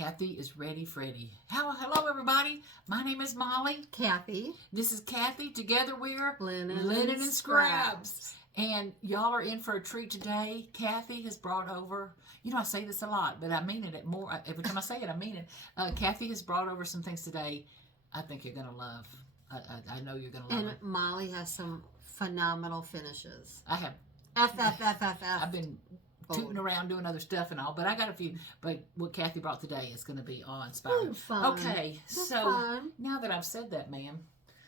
Kathy is ready, Freddy. Hello, everybody. My name is Molly. Kathy. This is Kathy. Together we're Linen and Scraps. And y'all are in for a treat today. Kathy has brought over, I say this a lot, but I mean it more. Every time I say it, I mean it. Kathy has brought over some things today I think you're going to love. I know you're going to love it. And Molly has some phenomenal finishes. I have. FFFFF. I've been tooting around doing other stuff and all, but I got a few. But what Kathy brought today is going to be awe-inspiring. Fun. Okay, so now that I've said that, ma'am.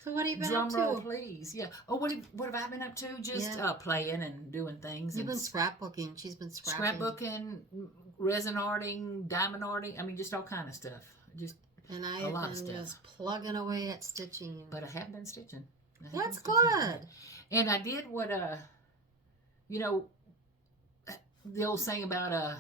So what have you been Drum up roll, to? please. Yeah. Oh, what have I been up to? Just playing and doing things. You've been scrapbooking. She's been scrapbooking, resin arting, diamond arting. I mean, just all kind of stuff. Just and I a lot have of been stuff. just plugging away at stitching. But I have been stitching. That's good. And I did what the old saying about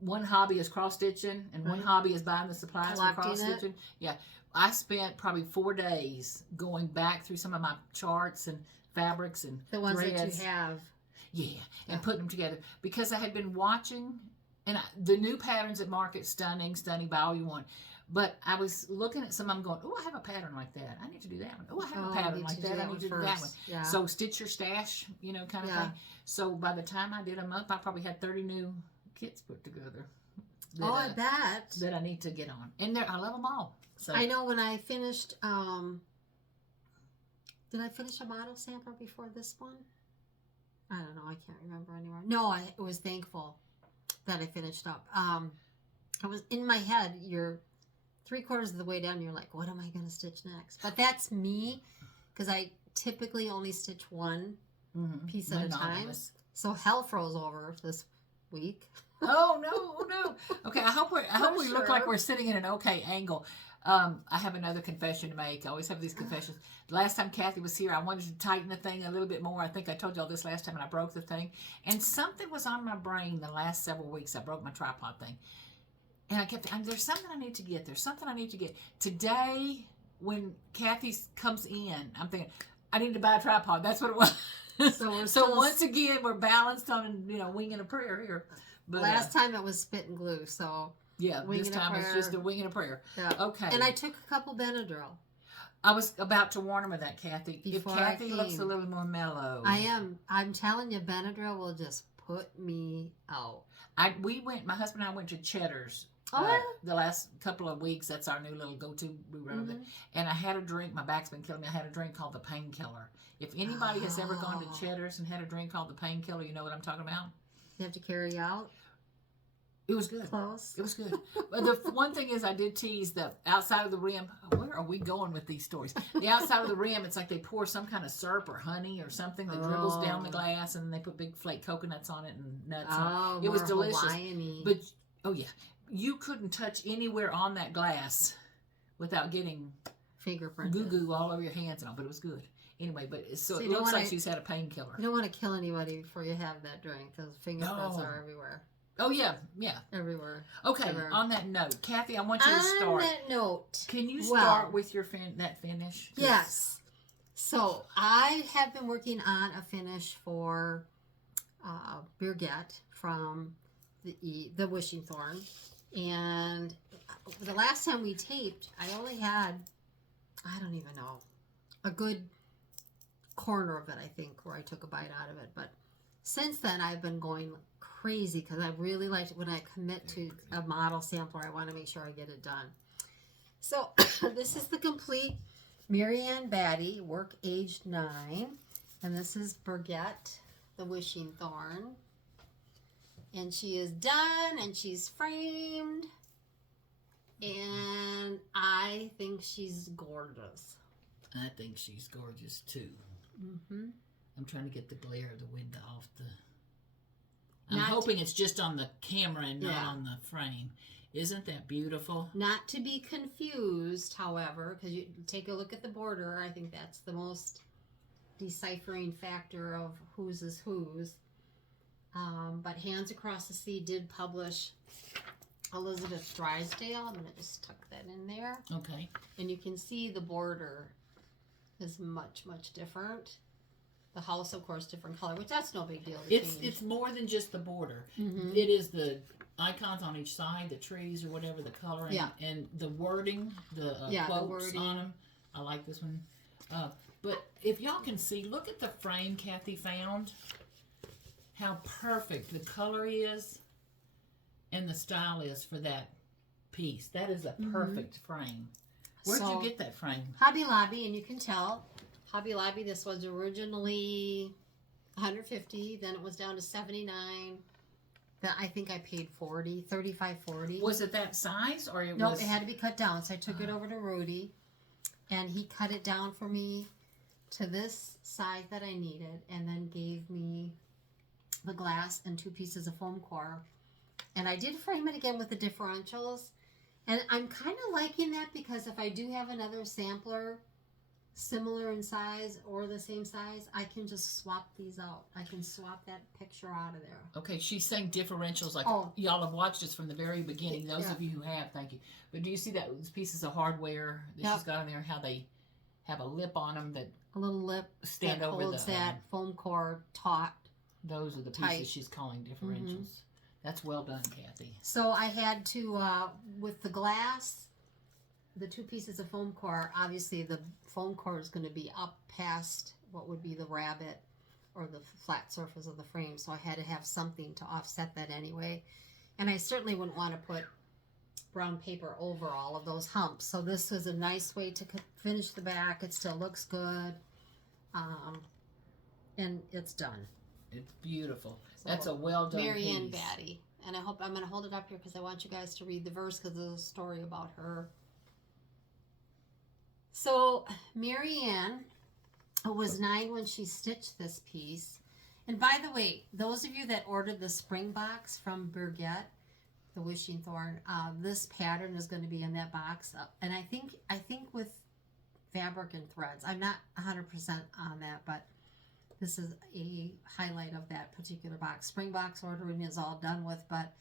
one hobby is cross stitching and one hobby is buying the supplies for cross stitching. Yeah. I spent probably 4 days going back through some of my charts and fabrics and the ones threads. that you have. Yeah, and putting them together because I had been watching and the new patterns at market, stunning, buy all you want. But I was looking at some of them going, oh, I have a pattern like that. I need to do that one. Oh, I have a pattern like that. I need to do that one. Yeah. So stitch your stash, kind of thing. So by the time I did them up, I probably had 30 new kits put together. That, I bet. That I need to get on. And I love them all. So I know when I finished, did I finish a model sampler before this one? I don't know. I can't remember anymore. No, I was thankful that I finished up. I was in my head, you're 3/4 of the way down, you're like, what am I going to stitch next? But that's me, because I typically only stitch one piece at a time. So hell froze over this week. Oh no! Okay, I hope we look like we're sitting in an okay angle. I have another confession to make. I always have these confessions. Last time Kathy was here, I wanted to tighten the thing a little bit more. I think I told y'all this last time, and I broke the thing. And something was on my brain the last several weeks. I broke my tripod thing. And I kept, there's something I need to get. There's something I need to get. Today, when Kathy comes in, I'm thinking, I need to buy a tripod. That's what it was. So once again, we're balanced on, winging a prayer here. But last time it was spit and glue, so... Yeah, this time it's just a wing and a prayer. Yeah. Okay. And I took a couple Benadryl. I was about to warn him of that, Kathy. Before if Kathy looks a little more mellow. I am. I'm telling you, Benadryl will just put me out. My husband and I went to Cheddar's the last couple of weeks. That's our new little go-to. We run over there. And I had a drink. My back's been killing me. I had a drink called the Painkiller. If anybody has ever gone to Cheddar's and had a drink called the Painkiller, you know what I'm talking about? You have to carry out? It was good. Close. It was good. But the one thing is I did tease the outside of the rim. Where are we going with these stories? The outside of the rim, it's like they pour some kind of syrup or honey or something that dribbles down the glass, and then they put big flake coconuts on it and nuts on it. It was delicious. Hawaii-y. But, you couldn't touch anywhere on that glass without getting fingerprint goo-goo all over your hands and all, but it was good. Anyway, so it looks like she's had a painkiller. You don't want to kill anybody before you have that drink, because fingerprints are everywhere. Oh, yeah. Everywhere. Okay, on that note, Kathy, I want you to start. On that note. Can you start with your that finish? Yes. So, I have been working on a finish for Birgit from the Wishing Thorn. And the last time we taped, I only had, I don't even know, a good corner of it, I think, where I took a bite out of it. But since then, I've been going crazy because I really like when I commit to a model sampler, I want to make sure I get it done. So this is the complete Marianne Batty, work aged 9, and this is Birgit, the Wishing Thorn, and she is done and she's framed, and I think she's gorgeous. I think she's gorgeous too. I'm trying to get the glare of the window off the. I'm hoping it's just on the camera and not on the frame. Isn't that beautiful? Not to be confused, however, because you take a look at the border. I think that's the most deciphering factor of whose is whose. But Hands Across the Sea did publish Elizabeth Drysdale. I'm going to just tuck that in there. Okay. And you can see the border is much, much different. The house, of course, different color, which that's no big deal. It's more than just the border. Mm-hmm. It is the icons on each side, the trees or whatever, the coloring, Yeah. and the wording, the quotes wording on them. I like this one. But if y'all can see, look at the frame Kathy found. How perfect the color is and the style is for that piece. That is a perfect frame. Where'd you get that frame? Hobby Lobby, and you can tell. Hobby Lobby, this was originally $150, then it was down to $79. Then I think I paid $40, $35, $40. Was it that size or it No, was? it had to be cut down. So I took it over to Rudy, and he cut it down for me to this size that I needed, and then gave me the glass and 2 pieces of foam core. And I did frame it again with the differentials. And I'm kind of liking that because if I do have another sampler similar in size or the same size, I can just swap these out. I can swap that picture out of there. Okay, she's saying differentials like y'all have watched us from the very beginning. Those of you who have, thank you. But do you see that those pieces of hardware that she's got in there? How they have a lip on them that a little lip stand that over holds the that foam core taut. Those are the pieces she's calling differentials. That's well done, Kathy. So I had to with the glass, the 2 pieces of foam core. Obviously, the foam core is going to be up past what would be the rabbit or the flat surface of the frame. So I had to have something to offset that anyway. And I certainly wouldn't want to put brown paper over all of those humps. So this was a nice way to finish the back. It still looks good. And it's done. It's beautiful. So, that's a well done Marianne piece. Batty. And I hope I'm going to hold it up here because I want you guys to read the verse because there's a story about her. So Marianne was 9 when she stitched this piece. And by the way, those of you that ordered the spring box from Birgit, the Wishing Thorn, this pattern is going to be in that box. And I think with fabric and threads, I'm not 100% on that, but this is a highlight of that particular box. Spring box ordering is all done with, but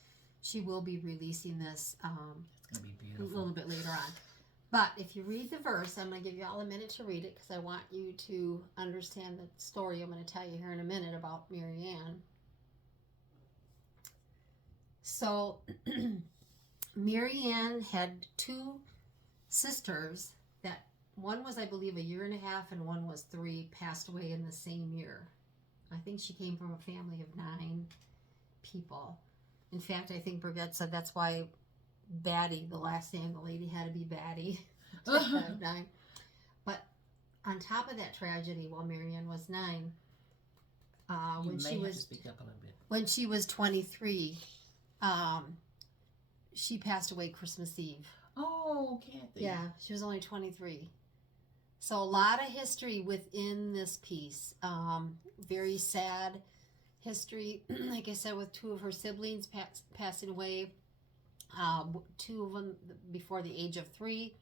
she will be releasing this It's going to be a beautiful. little bit later on. But if you read the verse, I'm going to give you all a minute to read it because I want you to understand the story I'm going to tell you here in a minute about Marianne. So Marianne had 2 sisters that one was, I believe, 1.5 years and one was 3, passed away in the same year. I think she came from a family of 9 people. In fact, I think Birgit said that's why Batty, the last name of the lady, had to be Batty. But on top of that tragedy, while Marianne was 9, when she was 23, she passed away Christmas Eve. Oh, Kathy. Yeah, she was only 23. So a lot of history within this piece. Very sad history. Like I said, with 2 of her siblings passing away. 2 of them before the age of 3.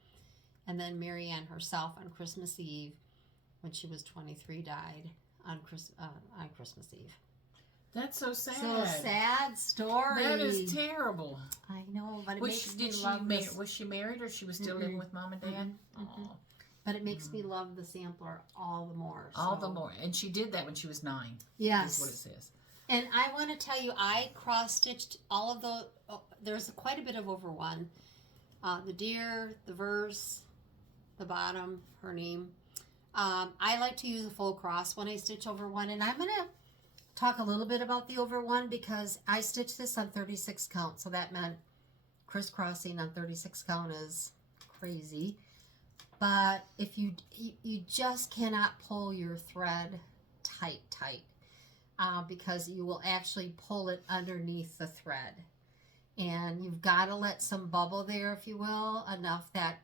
And then Marianne herself on Christmas Eve, when she was 23, died on Christmas Eve. That's so sad. So sad story. That is terrible. I know, but it makes me love this. Was she married or she was still living with Mom and Dad? But it makes me love the sampler all the more. All the more. And she did that when she was 9. Yes. That's what it says. And I want to tell you, I cross-stitched all of the, there's quite a bit of over one. The deer, the verse, the bottom, her name. I like to use a full cross when I stitch over one. And I'm going to talk a little bit about the over one because I stitched this on 36 count. So that meant crisscrossing on 36 count is crazy. But if you just cannot pull your thread tight, because you will actually pull it underneath the thread. And you've got to let some bubble there, if you will, enough that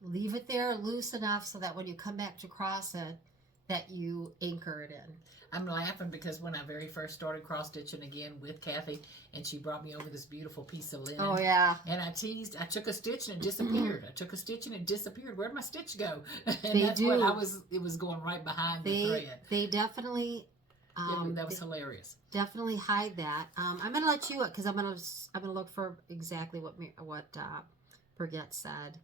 leave it there loose enough so that when you come back to cross it, that you anchor it in. I'm laughing because when I very first started cross-stitching again with Kathy, and she brought me over this beautiful piece of linen. Oh, yeah. And I took a stitch and it disappeared. I took a stitch and it disappeared. Where'd my stitch go? And They that's do. what it was going right behind the thread. They definitely... that was hilarious. Definitely hide that. I'm going to let you, because I'm going to look for exactly what Birgit said.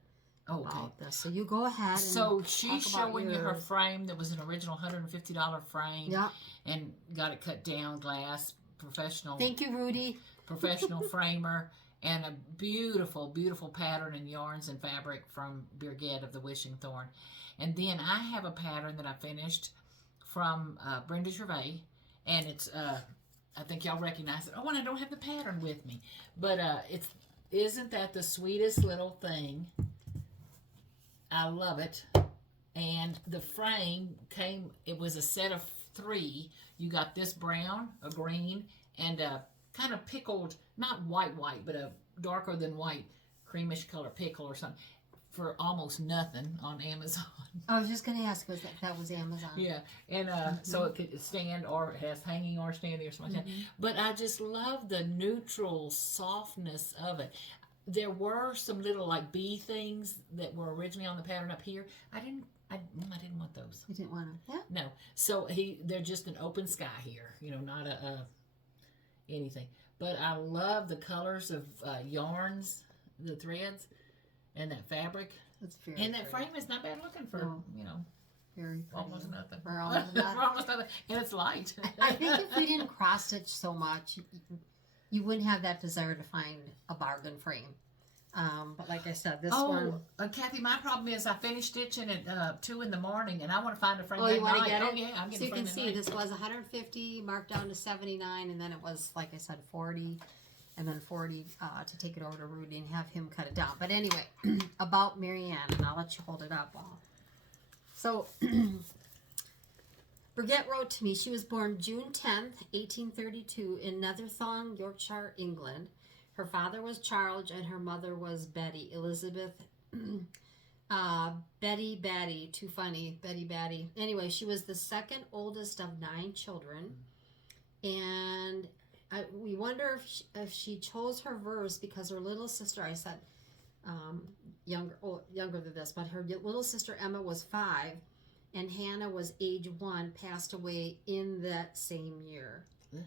about this. So you go ahead. And so she's talk about showing you her yours. frame that was an original $150 frame. Yeah. And got it cut down, glass, professional. Thank you, Rudy. Professional framer, and a beautiful, beautiful pattern in yarns and fabric from Birgit of the Wishing Thorn. And then I have a pattern that I finished from Brenda Gervais, and it's I think y'all recognize it. Oh, and I don't have the pattern with me, but isn't that the sweetest little thing? I love it. And the frame came, it was a set of 3. You got this brown, a green, and a kind of pickled, not white, but a darker than white, creamish color pickle or something, for almost nothing on Amazon. I was just going to ask, that was Amazon. Yeah, and so it could stand, or it has hanging or standing or something like that. But I just love the neutral softness of it. There were some little like bee things that were originally on the pattern up here. I didn't want those. You didn't want them? Yeah. No. So they're just an open sky here. Not a anything. But I love the colors of yarns, the threads, and that fabric. That's very And that pretty. frame is not bad looking for Very pretty. almost nothing. For almost nothing. For almost nothing. And it's light. I think if we didn't cross stitch so much, you wouldn't have that desire to find a bargain frame. But like I said, this one. Kathy, my problem is I finished stitching at 2 in the morning, and I want to find a frame. Oh, that you want to night. get it? Oh yeah, I'm So getting you a frame can that see night. this was 150, marked down to 79, and then it was, like I said, 40, and then 40 to take it over to Rudy and have him cut it down. But anyway, about Marianne, and I'll let you hold it up. So Birgit wrote to me. She was born June 10th, 1832, in Netherthong, Yorkshire, England. Her father was Charles, and her mother was Betty Elizabeth. Betty Batty, too funny, Betty Batty. Anyway, she was the second oldest of 9 children, and we wonder if she chose her verse because her little sister, I said, younger than this, but her little sister Emma was 5, and Hannah was age 1, passed away in that same year. Ugh.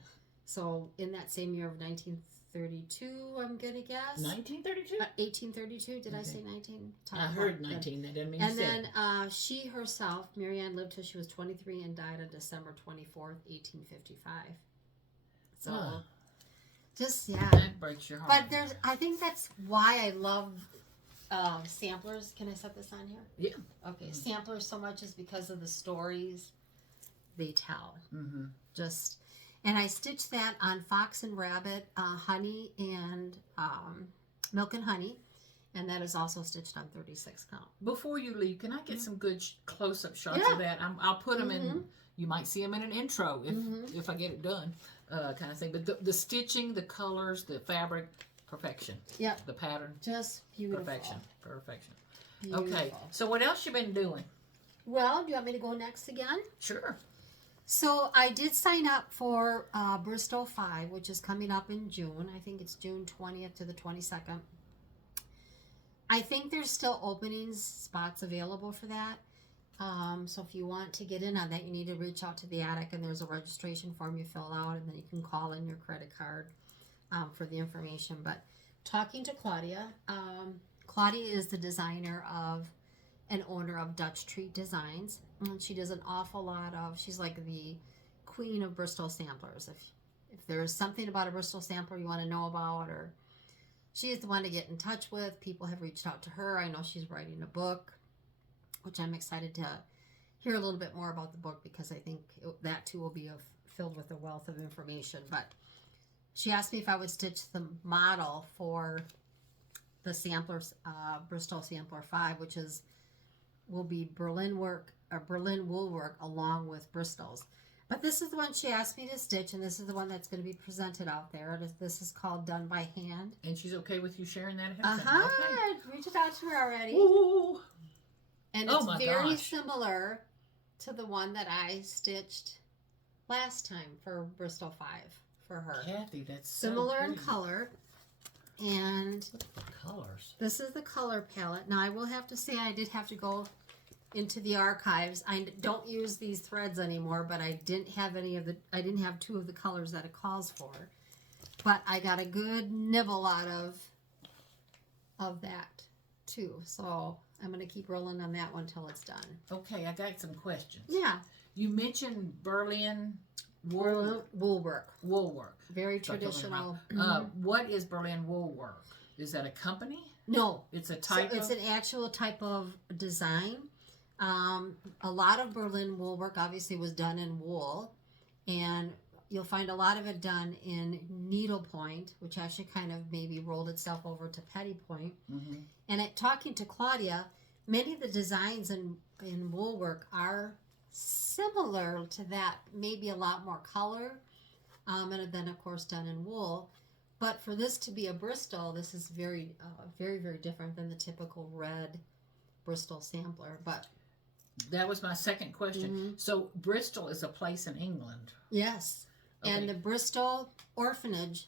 So in that same year of 1932, I'm gonna guess. 1932? 1832. Did I say 19? I heard 19. That didn't mean And you said. then she herself, Marianne, lived till she was 23 and died on December 24th, 1855. So, just That breaks your heart. But I think that's why I love samplers. Can I set this on here? Yeah. Okay. Samplers so much is because of the stories they tell. Mm-hmm. And I stitched that on Fox and Rabbit, honey and milk and honey, and that is also stitched on 36 count. Before you leave, can I get some good close-up shots Yeah. of that? I'll put them in. You might see them in an intro if I get it done, kind of thing. But the stitching, the colors, the fabric, perfection. Yep. The pattern, Just beautiful. perfection. Beautiful. Okay. So what else you been doing? Well, do you want me to go next again? Sure. So I did sign up for Bristol 5, which is coming up in June. I think it's June 20th to the 22nd. I think there's still openings, spots available for that. So if you want to get in on that, you need to reach out to the attic, and there's a registration form you fill out, and then you can call in your credit card for the information. But talking to Claudia, Claudia is the designer of and owner of Dutch Treat Designs, and she does an awful lot of, she's like the queen of Bristol samplers. If there's something about a Bristol sampler you want to know about, or she is the one to get in touch with. People have reached out to her. I know she's writing a book, which I'm excited to hear a little bit more about the book, because I think that too will be filled with a wealth of information. But she asked me if I would stitch the model for the samplers, Bristol Sampler 5, which will be Berlin wool work along with Bristol's. But this is the one she asked me to stitch, and this is the one that's going to be presented out there. This is called Done by Hand. And she's okay with you sharing that? Okay. I reached out to her already. Ooh. And Oh it's my very gosh. similar to the one that I stitched last time for Bristol 5 for her. Kathy, that's Similar so in pretty. color. And Colors. this is the color palette. Now I will have to say I did have to go into the archives. I don't use these threads anymore, but I didn't have I didn't have 2 of the colors that it calls for. But I got a good nibble out of that too. So I'm going to keep rolling on that one till it's done. Okay, I got some questions. Yeah. You mentioned Berlin wool work. Wool work. Very traditional. What is Berlin wool work? Is that a company? No. It's a type It's an actual type of design. A lot of Berlin wool work obviously was done in wool, and you'll find a lot of it done in needlepoint, which actually kind of maybe rolled itself over to pettipoint. Mm-hmm. And talking to Claudia, many of the designs in wool work are similar to that, maybe a lot more color, and then of course done in wool. But for this to be a Bristol, this is very, very, very different than the typical red Bristol sampler. But that was my second question. Mm-hmm. So Bristol is a place in England. Yes. Okay. And the Bristol orphanage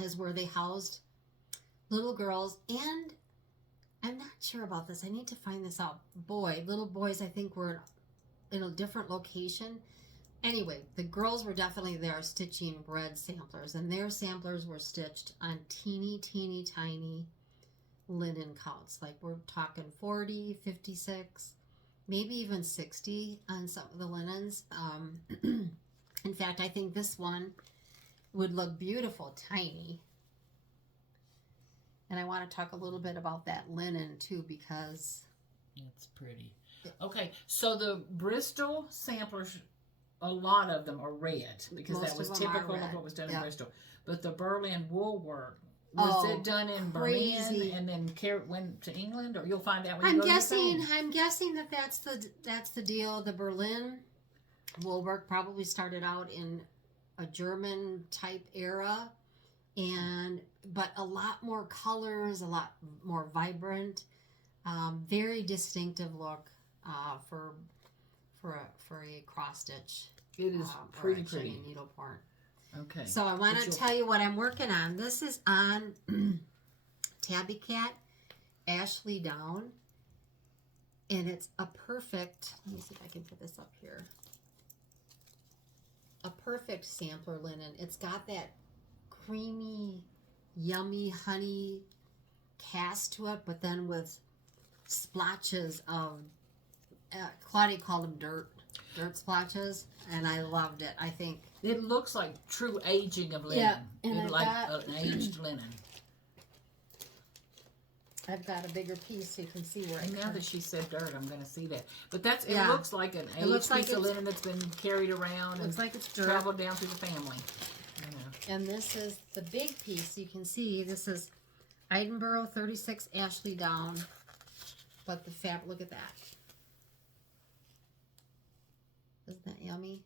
is where they housed little girls, and I'm not sure about this. I need to find this out. Little boys, I think, were in a different location. Anyway, the girls were definitely there stitching red samplers, and their samplers were stitched on teeny, teeny, tiny linen counts. Like we're talking 40, 56, maybe even 60 on some of the linens. In fact, I think this one would look beautiful, tiny. And I want to talk a little bit about that linen too, because it's pretty. Okay, so the Bristol samplers, a lot of them are red because that was typical of what was done in Bristol. But the Berlin wool work, was it done in Berlin and then went to England, or you'll find out when you go to Spain? I'm guessing that's the deal. The Berlin wool work probably started out in a German type era, but a lot more colors, a lot more vibrant, very distinctive look for a cross stitch. It is pretty needlepoint. Okay. So I want to tell you what I'm working on. This is on Tabby Cat Ashley Down, and it's a perfect. Let me see if I can put this up here. A perfect sampler linen. It's got that creamy, yummy honey cast to it, but then with splotches of Claudia called them dirt splotches, and I loved it. I think it looks like true aging of linen. Yeah, and it's like an aged linen. I've got a bigger piece so you can see where. And now that she said dirt, I'm going to see that. But it looks like an aged piece of linen that's been carried around. Looks like it's dirt. Traveled down through the family. And this is the big piece. You can see this is Edinburgh 36 Ashley Down. But the fabric, look at that. Isn't that yummy?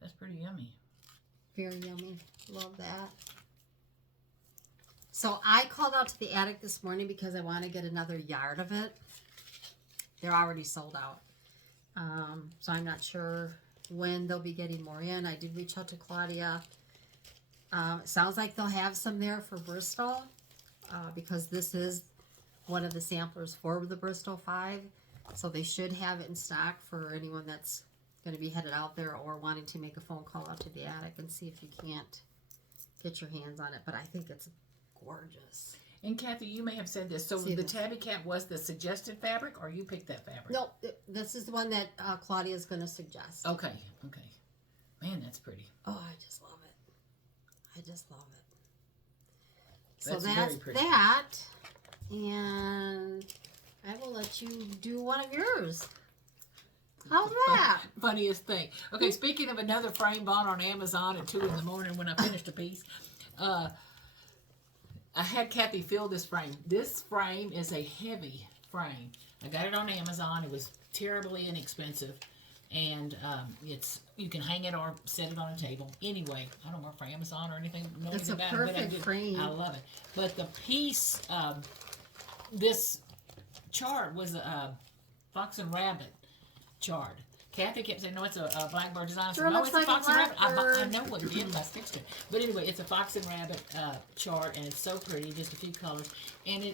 That's pretty yummy. Very yummy. Love that. So I called out to the attic this morning because I want to get another yard of it. They're already sold out. So I'm not sure when they'll be getting more in. I did reach out to Claudia. It sounds like they'll have some there for Bristol because this is one of the samplers for the Bristol 5. So they should have it in stock for anyone that's going to be headed out there or wanting to make a phone call out to the attic and see if you can't get your hands on it. But I think it's gorgeous. And Kathy, you may have said this. So the Tabby Cat was the suggested fabric, or you picked that fabric? No, this is the one that Claudia is going to suggest. Okay. Man, that's pretty. Oh, I just love it. That's so that's that. And I will let you do one of yours. How's that? Funniest thing. Okay, speaking of another frame bought on Amazon at 2 in the morning when I finished a piece, I had Kathy fill this frame. This frame is a heavy frame. I got it on Amazon. It was terribly inexpensive. And you can hang it or set it on a table. Anyway, I don't work for Amazon or anything. It's a perfect frame. I love it. But the piece, this chart was a fox and rabbit chart. Kathy kept saying, no, it's a blackbird design. Sure, no, looks it's like a fox a and rabbit. blackbird. I know what it is. I fixed it. But anyway, it's a fox and rabbit chart, and it's so pretty, just a few colors. And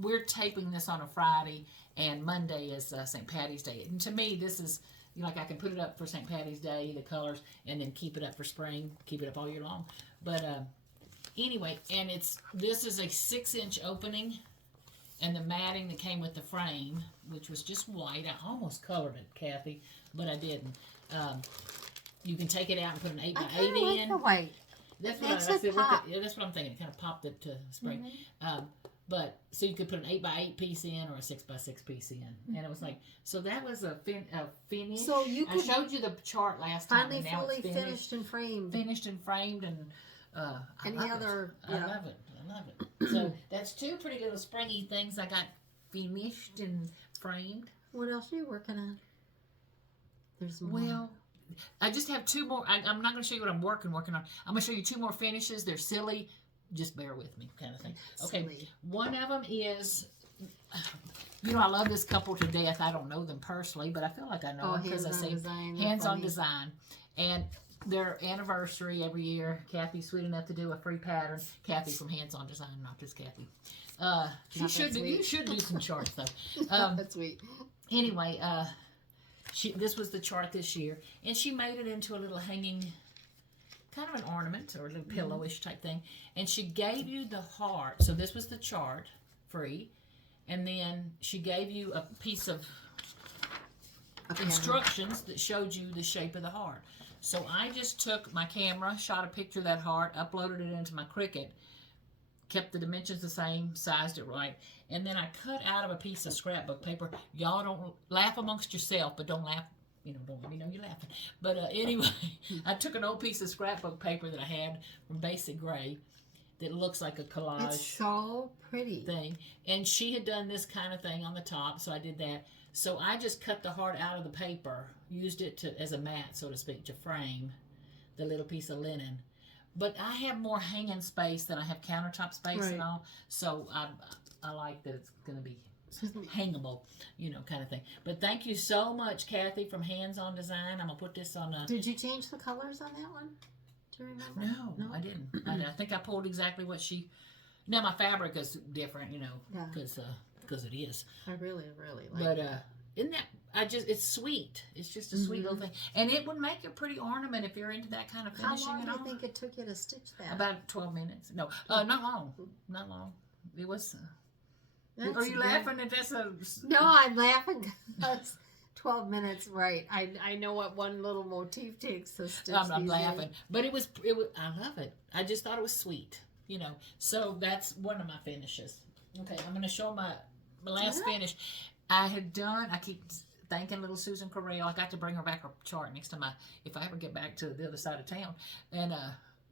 we're taping this on a Friday, and Monday is St. Patty's Day. And to me, this is, I can put it up for St. Patty's Day, the colors, and then keep it up for spring, keep it up all year long. But anyway, and this is a 6-inch opening, and the matting that came with the frame, which was just white. I almost colored it, Kathy, but I didn't. You can take it out and put an 8x8 I like in. the white. That's That's what I'm thinking. It kind of popped it to spring. Mm-hmm. But so you could put an 8x8 piece in or a 6x6 piece in, and it was like, so that was a finish. So you I could showed you the chart last time, finally and now fully it's finished. finished and framed. Finished and framed, and I love it. I love it. So that's two pretty little springy things I got finished and framed. What else are you working on? There's more. Well, I just have two more. I'm not going to show you what I'm working on. I'm going to show you two more finishes. They're silly. Just bear with me, kind of thing. Okay, Silly. one of them is, I love this couple to death. I don't know them personally, but I feel like I know them because I see hands-on design. And their anniversary every year, Kathy's sweet enough to do a free pattern. Kathy from Hands-On Design, not just Kathy. You should do some charts though. That's sweet. Anyway, this was the chart this year, and she made it into a little hanging, kind of an ornament or a little pillowish type thing. And she gave you the heart. So this was the chart, free, and then she gave you a piece of instructions that showed you the shape of the heart. So I just took my camera, shot a picture of that heart, uploaded it into my Cricut, kept the dimensions the same, sized it right, and then I cut out of a piece of scrapbook paper. Y'all don't laugh amongst yourself, but don't laugh, don't let me know you're laughing. But anyway, I took an old piece of scrapbook paper that I had from Basic Gray that looks like a collage. It's so pretty. Thing. And she had done this kind of thing on the top, so I did that. So I just cut the heart out of the paper, used it as a mat, so to speak, to frame the little piece of linen. But I have more hanging space than I have countertop space and all, so I like that it's going to be hangable, kind of thing. But thank you so much, Kathy, from Hands-On Design. I'm going to put this on a... Did you change the colors on that one? Do you remember? No, I didn't. I think I pulled exactly what she... Now, my fabric is different, because it is. I really, really like it. But isn't that... it's sweet. It's just a sweet little thing. And it would make a pretty ornament if you're into that kind of finishing. How long do you think it took you to stitch that? About 12 minutes. No, not long. Not long. It was... Are you laughing at this? No, I'm laughing because 12 minutes, right. I know what one little motif takes to stitch. I'm laughing. But it was, I love it. I just thought it was sweet, So that's one of my finishes. Okay, I'm going to show my last finish. I keep thanking little Susan Correa. I got to bring her back her chart next time if I ever get back to the other side of town and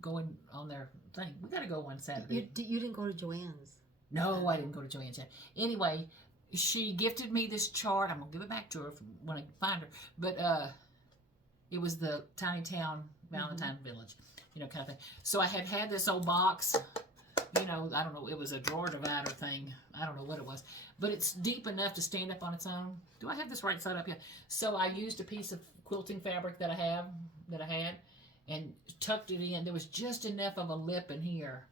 going on their thing. We got to go one Saturday. You didn't go to Joanne's? No, I didn't go to Joanne's yet. Anyway, she gifted me this chart. I'm going to give it back to her when I find her. But it was the Tiny Town Valentine Village, kind of thing. So I had this old box, I don't know, it was a drawer divider thing. I don't know what it was. But it's deep enough to stand up on its own. Do I have this right side up yet? So I used a piece of quilting fabric that I had, and tucked it in. There was just enough of a lip in here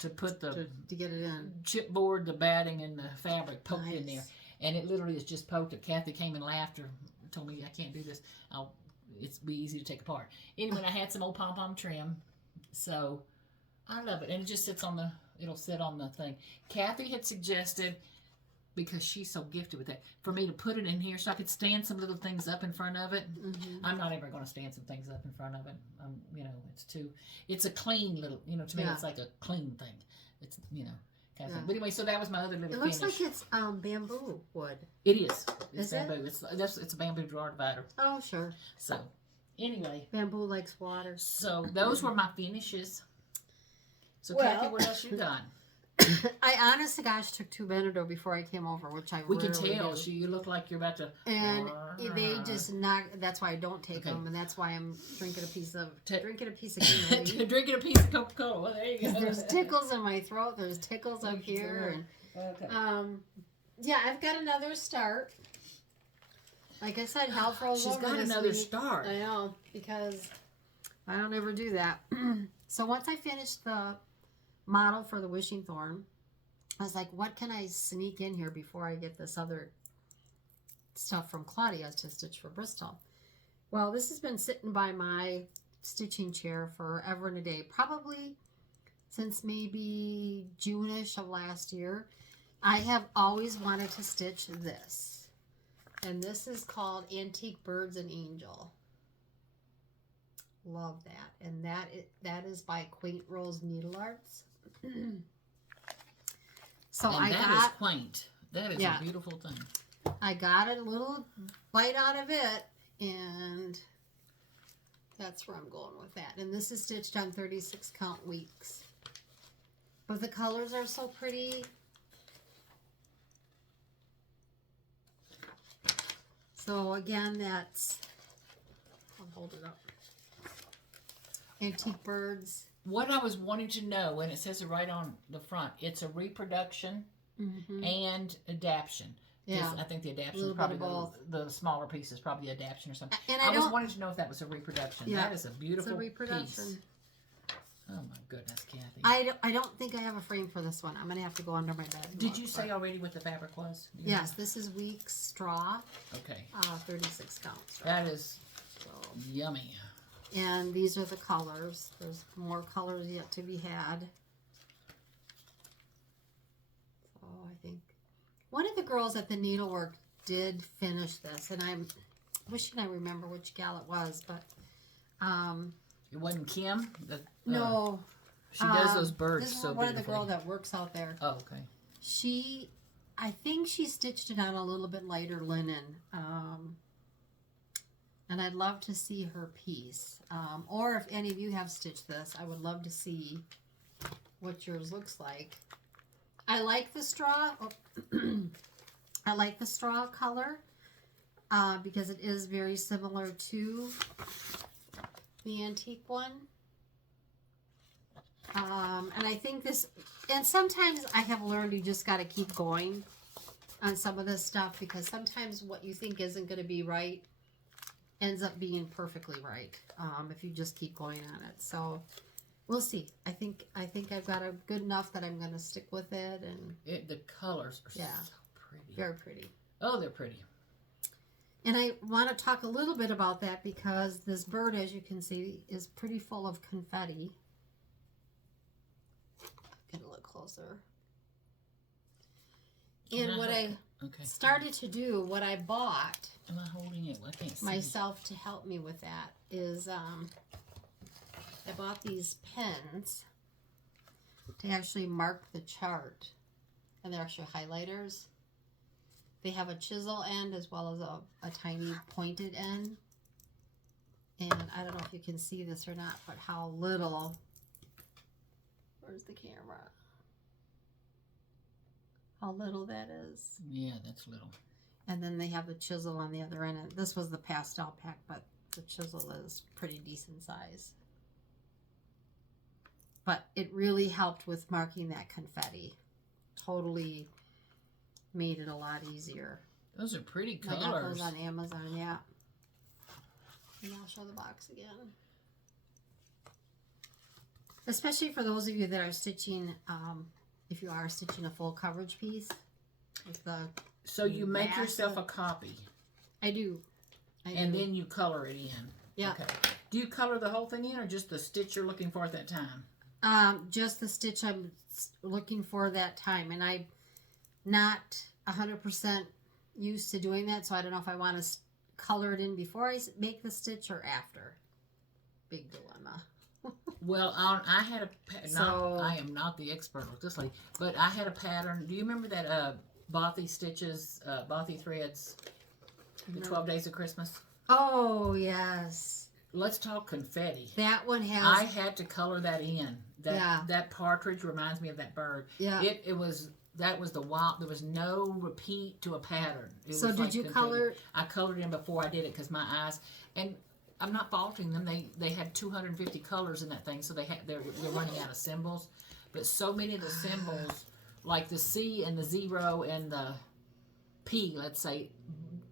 to put to get it in. Chipboard, the batting, and the fabric poked in there. And it literally is just poked. Kathy came and laughed or told me, I can't do this. It's be easy to take apart. Anyway, I had some old pom-pom trim. So I love it. And it just it'll sit on the thing. Kathy had suggested, because she's so gifted with that, for me to put it in here so I could stand some little things up in front of it. I'm not ever going to stand some things up in front of it. It's a clean little, to me it's like a clean thing. It's, kind of thing. But anyway, so that was my other little finish. It looks like it's bamboo wood. It is. Is It's bamboo. It's a bamboo drawer divider. Oh, sure. So, anyway. Bamboo likes water. So, those were my finishes. So, Kathy, what else you done? I honest to gosh took 2 Benadryl before I came over, which I we can rarely tell. do. You look like you're about to. And they just knock. That's why I don't take them, and that's why I'm drinking a piece of Drinking a piece of Coca-Cola. Well, there you go. There's tickles in my throat. There's tickles up here. And, okay. I've got another start. Like I said, health rolls over. She's got another start. I know, because I don't ever do that. So once I finished the model for the Wishing Thorn, I was like, what can I sneak in here before I get this other stuff from Claudia to stitch for Bristol? Well, this has been sitting by my stitching chair forever and a day, probably since maybe June-ish of last year. I have always wanted to stitch this. And this is called Antique Birds and Angel. Love that. And that is by Quaint Rose Needle Arts. So and I that got is quaint. That is Yeah. a beautiful thing. I got a little bite out of it, and that's where I'm going with that. And this is stitched on 36 count weeks. But the colors are so pretty. So again, that's, I'll hold it up. Antique Birds. What I was wanting to know, and it says it right on the front, it's a reproduction and adaptation. Yeah. I think the adaptation Little is probably bit of the smaller piece is probably the adaptation or something. And I was wanting to know if that was a reproduction. Yeah, that is a beautiful it's a reproduction. piece. Oh my goodness, Kathy. I don't think I have a frame for this one. I'm gonna have to go under my bed. and Did look you for say it. already what the fabric was? Do you Yes, this is Weeks Straw, know? Okay. 36 count straw. That is So, yummy. and these are the colors. There's more colors yet to be had. So I think one of the girls at the needlework did finish this, and I'm wishing I remember which gal it was, but It wasn't Kim? no. She does those birds This is so one of the beautifully. girls that works out there. Oh, okay. I think she stitched it on a little bit lighter linen. And I'd love to see her piece. Or if any of you have stitched this, I would love to see what yours looks like. I like the straw. I like the straw color because it is very similar to the antique one. And I think this, and sometimes I have learned you just got to keep going on some of this stuff, because sometimes what you think isn't going to be right ends up being perfectly right if you just keep going on it. So we'll see. I think I've got a good enough that I'm going to stick with it. And The colors are Yeah. so pretty. very pretty. Oh, they're pretty. And I want to talk a little bit about that because this bird, as you can see, is pretty full of confetti. Get a little closer. And what I started to do, what I bought Am I holding it? I can't see. myself to help me with that is I bought these pens to actually mark the chart, and they're actually highlighters. They have a chisel end as well as a tiny pointed end, and I don't know if you can see this or not, but how little, where's the camera, how little that is. Yeah, that's little. And then they have the chisel on the other end. And this was the pastel pack, but the chisel is pretty decent size. But it really helped with marking that confetti. Totally made it a lot easier. Those are pretty I got colors. those on Amazon, yeah. And I'll show the box again. Especially for those of you that are stitching, if you are stitching a full coverage piece with the. So you make massive- yourself a copy, I do. and then you color it in. Yeah. Okay. Do you color the whole thing in, or just the stitch you're looking for at that time? Just the stitch I'm looking for that time, and I'm not 100% used to doing that, so I don't know if I want to color it in before I make the stitch or after. Big dilemma. Well, I had So- I am not the expert with this lady, but I had a pattern. Do you remember that Bothy stitches, Bothy threads, the No. 12 Days of Christmas? Oh, yes. Let's talk confetti. That one has. I had to color that in. Yeah. That partridge reminds me of that bird. Yeah. That was the wild. There was no repeat to a pattern. It So was did like you confetti. color? I colored in before I did it because my eyes, and I'm not faulting them. They had 250 colors in that thing, so they're running out of symbols. But so many of the symbols, like the C and the 0 and the P, let's say,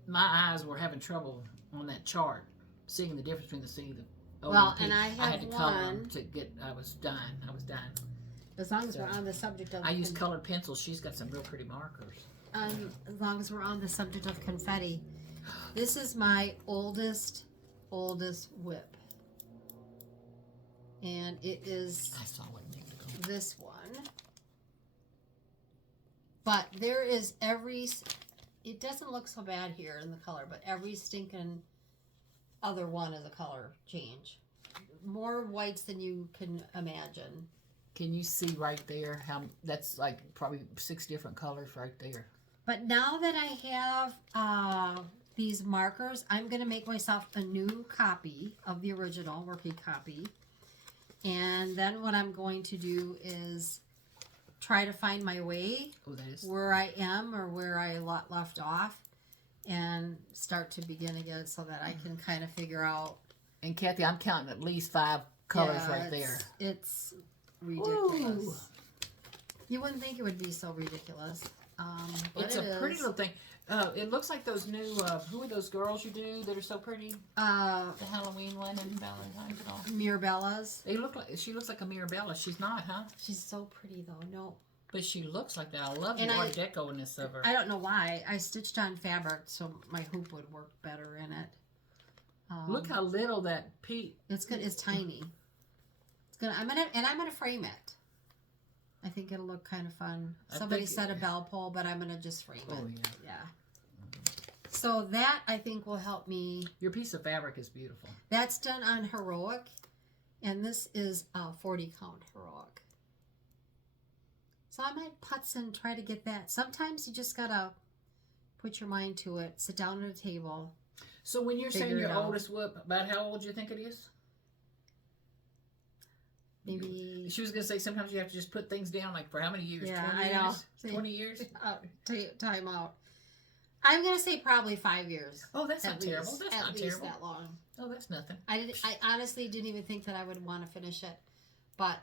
my eyes were having trouble on that chart seeing the difference between the C, the O, Well, and the P. and I had have to color them one. to get. I was dying. As long as So, we're on the subject of. I use colored pencils. She's got some real pretty markers. As long as we're on the subject of confetti, this is my oldest whip, and it is I saw what Nick did. this one. But there is it doesn't look so bad here in the color, but every stinking other one is a color change. More whites than you can imagine. Can you see right there how that's like probably 6 different colors right there? But now that I have these markers, I'm going to make myself a new copy of the original working copy. And then what I'm going to do is try to find my way where I am or where I left off and start to begin again so that I can kind of figure out. And Kathy, I'm counting at least 5 colors right there. It's ridiculous. Ooh. You wouldn't think it would be so ridiculous. It's a pretty little thing. It looks like those new, who are those girls you do that are so pretty? The Halloween one and Valentine's and all. Mirabellas. She looks like a Mirabella. She's not, huh? She's so pretty though. No. But she looks like that. I love the Art Deco-ness of her. I don't know why. I stitched on fabric so my hoop would work better in it. Look how little that It's good. It's tiny. It's gonna. I'm gonna frame it. I think it'll look kind of fun. Somebody said a bell pull, but I'm gonna just frame it. Oh Yeah. So that I think will help me. Your piece of fabric is beautiful. That's done on heroic, and this is a 40 count heroic. So I might putz and try to get that. Sometimes you just gotta put your mind to it. Sit down at a table. So when you're saying your oldest WIP, about how old do you think it is? Maybe. She was going to say sometimes you have to just put things down, like for how many years? Yeah, 20 I know. Years? 20 years? Time out. I'm going to say probably 5 years. Oh, that's not terrible. That's not terrible. At least that long. Oh, that's nothing. I honestly didn't even think that I would want to finish it. But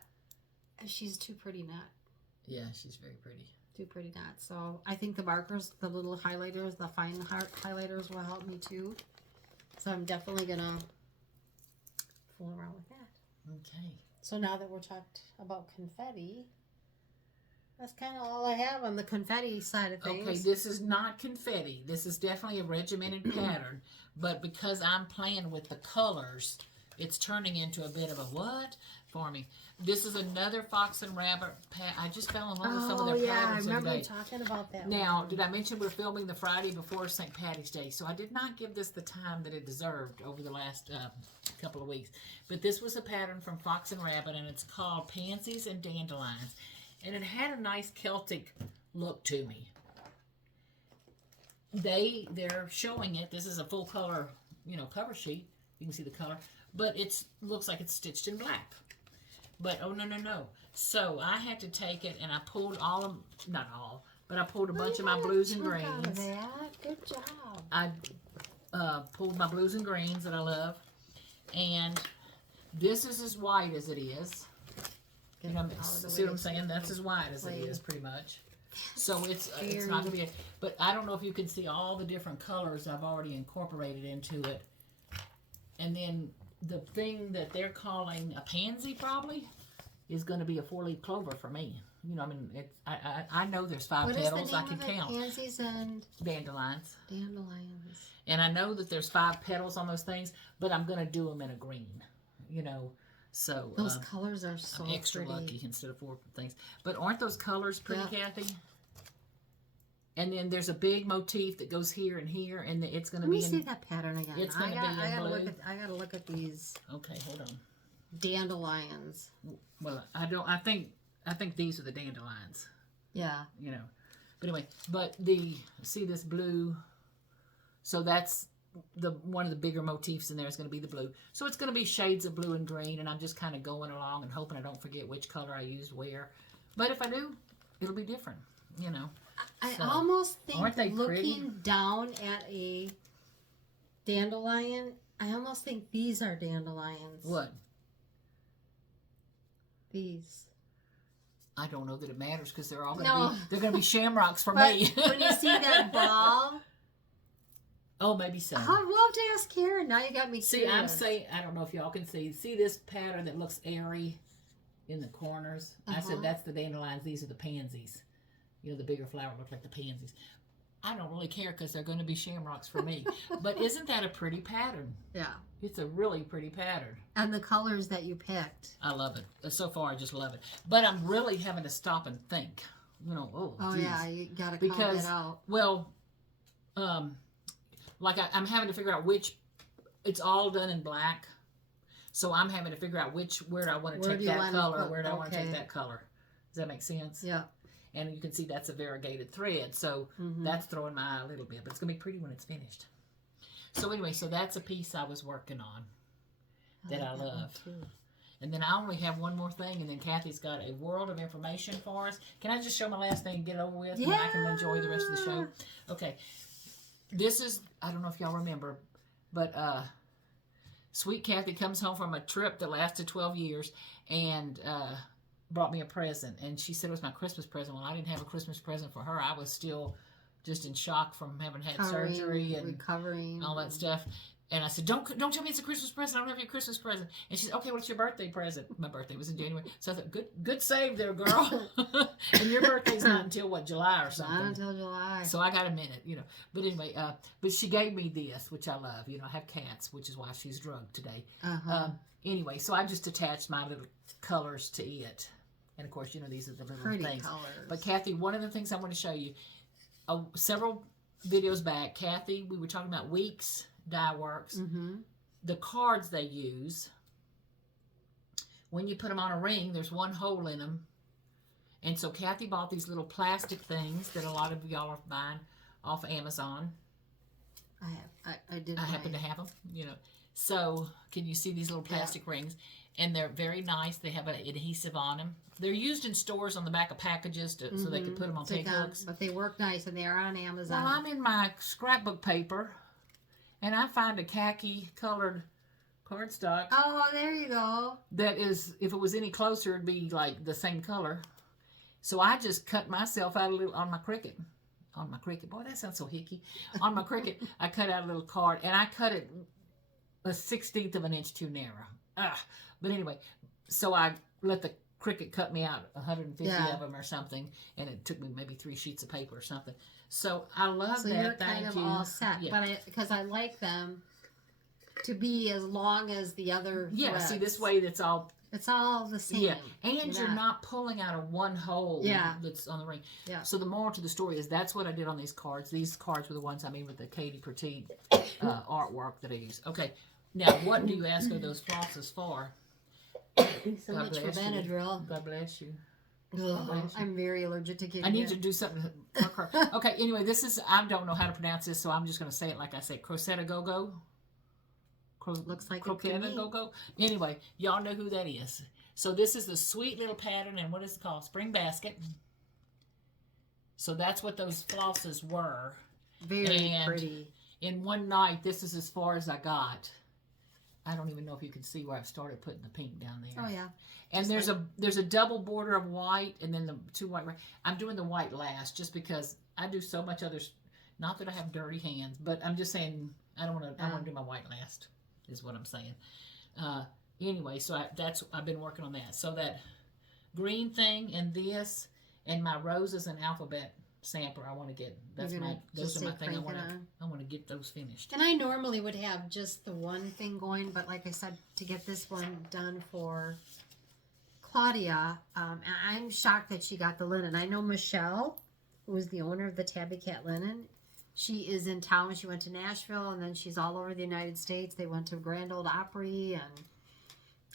she's too pretty not. Yeah, she's very pretty. Too pretty not. So I think the markers, the little highlighters, the fine highlighters will help me too. So I'm definitely going to fool around with that. Okay. So now that we're talked about confetti, that's kind of all I have on the confetti side of things. Okay, this is not confetti. This is definitely a regimented pattern. But because I'm playing with the colors, it's turning into a bit of a what for me. This is another Fox and Rabbit I just fell in love with some of their patterns. I remember you talking about that. Now, did I mention we're filming the Friday before St. Patty's Day? So I did not give this the time that it deserved over the last couple of weeks. But this was a pattern from Fox and Rabbit, and it's called Pansies and Dandelions. And it had a nice Celtic look to me. They're showing it. This is a full color, cover sheet. You can see the color. But it looks like it's stitched in black. But, oh, no. So I had to take it, and I pulled not all, but I pulled a bunch of my blues and greens. Out of that. Good job. I pulled my blues and greens that I love. And this is as white as it is. See what I'm saying? That's as white as it is, pretty much. So it's not going to be but I don't know if you can see all the different colors I've already incorporated into it. And then the thing that they're calling a pansy probably is going to be a 4-leaf clover for me. I know there's 5 petals. I can count. Pansies and dandelions. Dandelions. And I know that there's 5 petals on those things, but I'm going to do them in a green. So those colors are so I'm extra pretty. lucky instead of 4 things. But aren't those colors pretty, Kathy? And then there's a big motif that goes here and here, and it's going to be. Let me see that pattern again. It's going to be in blue. I got to look at these. Okay, hold on. Dandelions. Well, I don't. I think these are the dandelions. Yeah. But anyway, see this blue. So that's one of the bigger motifs in there is going to be the blue. So it's going to be shades of blue and green, and I'm just kind of going along and hoping I don't forget which color I used where. But if I do, it'll be different. I almost think looking pretty? down at a dandelion, I almost think these are dandelions. What? These. I don't know that it matters because they're all they're going to be shamrocks for me. When you see that ball. Oh, maybe so. I'll have to ask Karen. Now you got me curious. See, I'm saying, I don't know if y'all can see. See this pattern that looks airy in the corners? I said that's the dandelions. These are the pansies. The bigger flower looks like the pansies. I don't really care because they're going to be shamrocks for me. But isn't that a pretty pattern? Yeah. It's a really pretty pattern. And the colors that you picked. I love it. So far, I just love it. But I'm really having to stop and think. Oh yeah, you gotta count because that out. well, like I'm having to figure out which. It's all done in black, so I'm having to figure out where do I want to take that color, where do I want to take that color. Does that make sense? Yeah. And you can see that's a variegated thread, so that's throwing my eye a little bit, but it's gonna be pretty when it's finished. So anyway, so that's a piece I was working on that I love. And then I only have one more thing, and then Kathy's got a world of information for us. Can I just show my last thing and get it over with? Yeah. And I can enjoy the rest of the show? Okay. This is, I don't know if y'all remember, but sweet Kathy comes home from a trip that lasted 12 years and brought me a present. And she said it was my Christmas present. Well, I didn't have a Christmas present for her. I was still just in shock from having had surgery and recovering, all that stuff. And I said, don't tell me it's a Christmas present. I don't have your Christmas present. And she said, okay, what's your birthday present? My birthday was in January. So I thought, good save there, girl. And your birthday's not until, what, July or something? Not until July. So I got a minute, But anyway, but she gave me this, which I love. I have cats, which is why she's drugged today. Anyway, so I just attached my little colors to it. And, of course, these are the little pretty things. Colors. But, Kathy, one of the things I want to show you, several videos back, Kathy, we were talking about WIPS Dye Works. The cards they use, when you put them on a ring, there's one hole in them. And so Kathy bought these little plastic things that a lot of y'all are buying off Amazon. I happen to have them, So can you see these little plastic rings? And they're very nice. They have an adhesive on them. They're used in stores on the back of packages so they can put them on peg hooks. But they work nice, and they are on Amazon. Well, I'm in my scrapbook paper, and I find a khaki-colored cardstock. Oh, there you go. That is, if it was any closer, it'd be like the same color. So I just cut myself out a little on my Cricut. On my Cricut. Boy, that sounds so hicky. On my Cricut, I cut out a little card, and I cut it 1/16 of an inch too narrow. But anyway, so I let the Cricut cut me out 150 of them or something, and it took me maybe 3 sheets of paper or something. So I love that. You're kind of all set, because I like them to be as long as the other. Yeah, threads. see this way it's all the same. Yeah, and you're not pulling out of one hole that's on the ring. Yeah. So the moral to the story is that's what I did on these cards. These cards were the ones with the Katie Petite artwork that I use. Okay, now what do you ask her those flosses for? So much for Benadryl. God bless you. I'm very allergic to kitty. I need to do something. Okay, anyway, this is, I don't know how to pronounce this, so I'm just going to say it like I say. Crocetta Go-Go? Looks like Crocetta Go-Go? Anyway, y'all know who that is. So this is the sweet little pattern, and what is it called? Spring Basket. So that's what those flosses were. Very pretty. In one night, this is as far as I got. I don't even know if you can see where I've started putting the pink down there. Oh yeah. And there's a double border of white and then the 2 white. I'm doing the white last just because I do so much others. Not that I have dirty hands, but I'm just saying I want to do my white last. Is what I'm saying. Anyway, so I've been working on that. So that green thing and this and my roses and alphabet sampler I want to get. Those are my thing. I want to get those finished. And I normally would have just the one thing going, but like I said, to get this one done for Claudia, I'm shocked that she got the linen. I know Michelle, who is the owner of the Tabby Cat Linen. She is in town. She went to Nashville, and then she's all over the United States. They went to Grand Ole Opry, and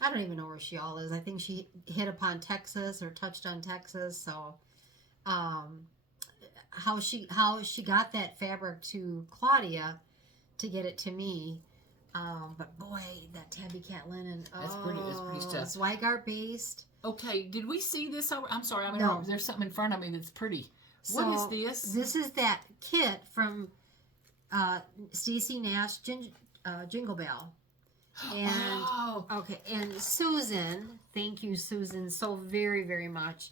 I don't even know where she all is. I think she hit upon Texas or touched on Texas. So, how she got that fabric to Claudia to get it to me. But boy, that Tabby Cat Linen. That's pretty stuff. Zweigart based. Okay, did we see this? I'm sorry, No. There's something in front of me that's pretty. What is this? This is that kit from Stacey Nash Jingle Bell. And okay, and Susan, thank you, Susan, so very, very much.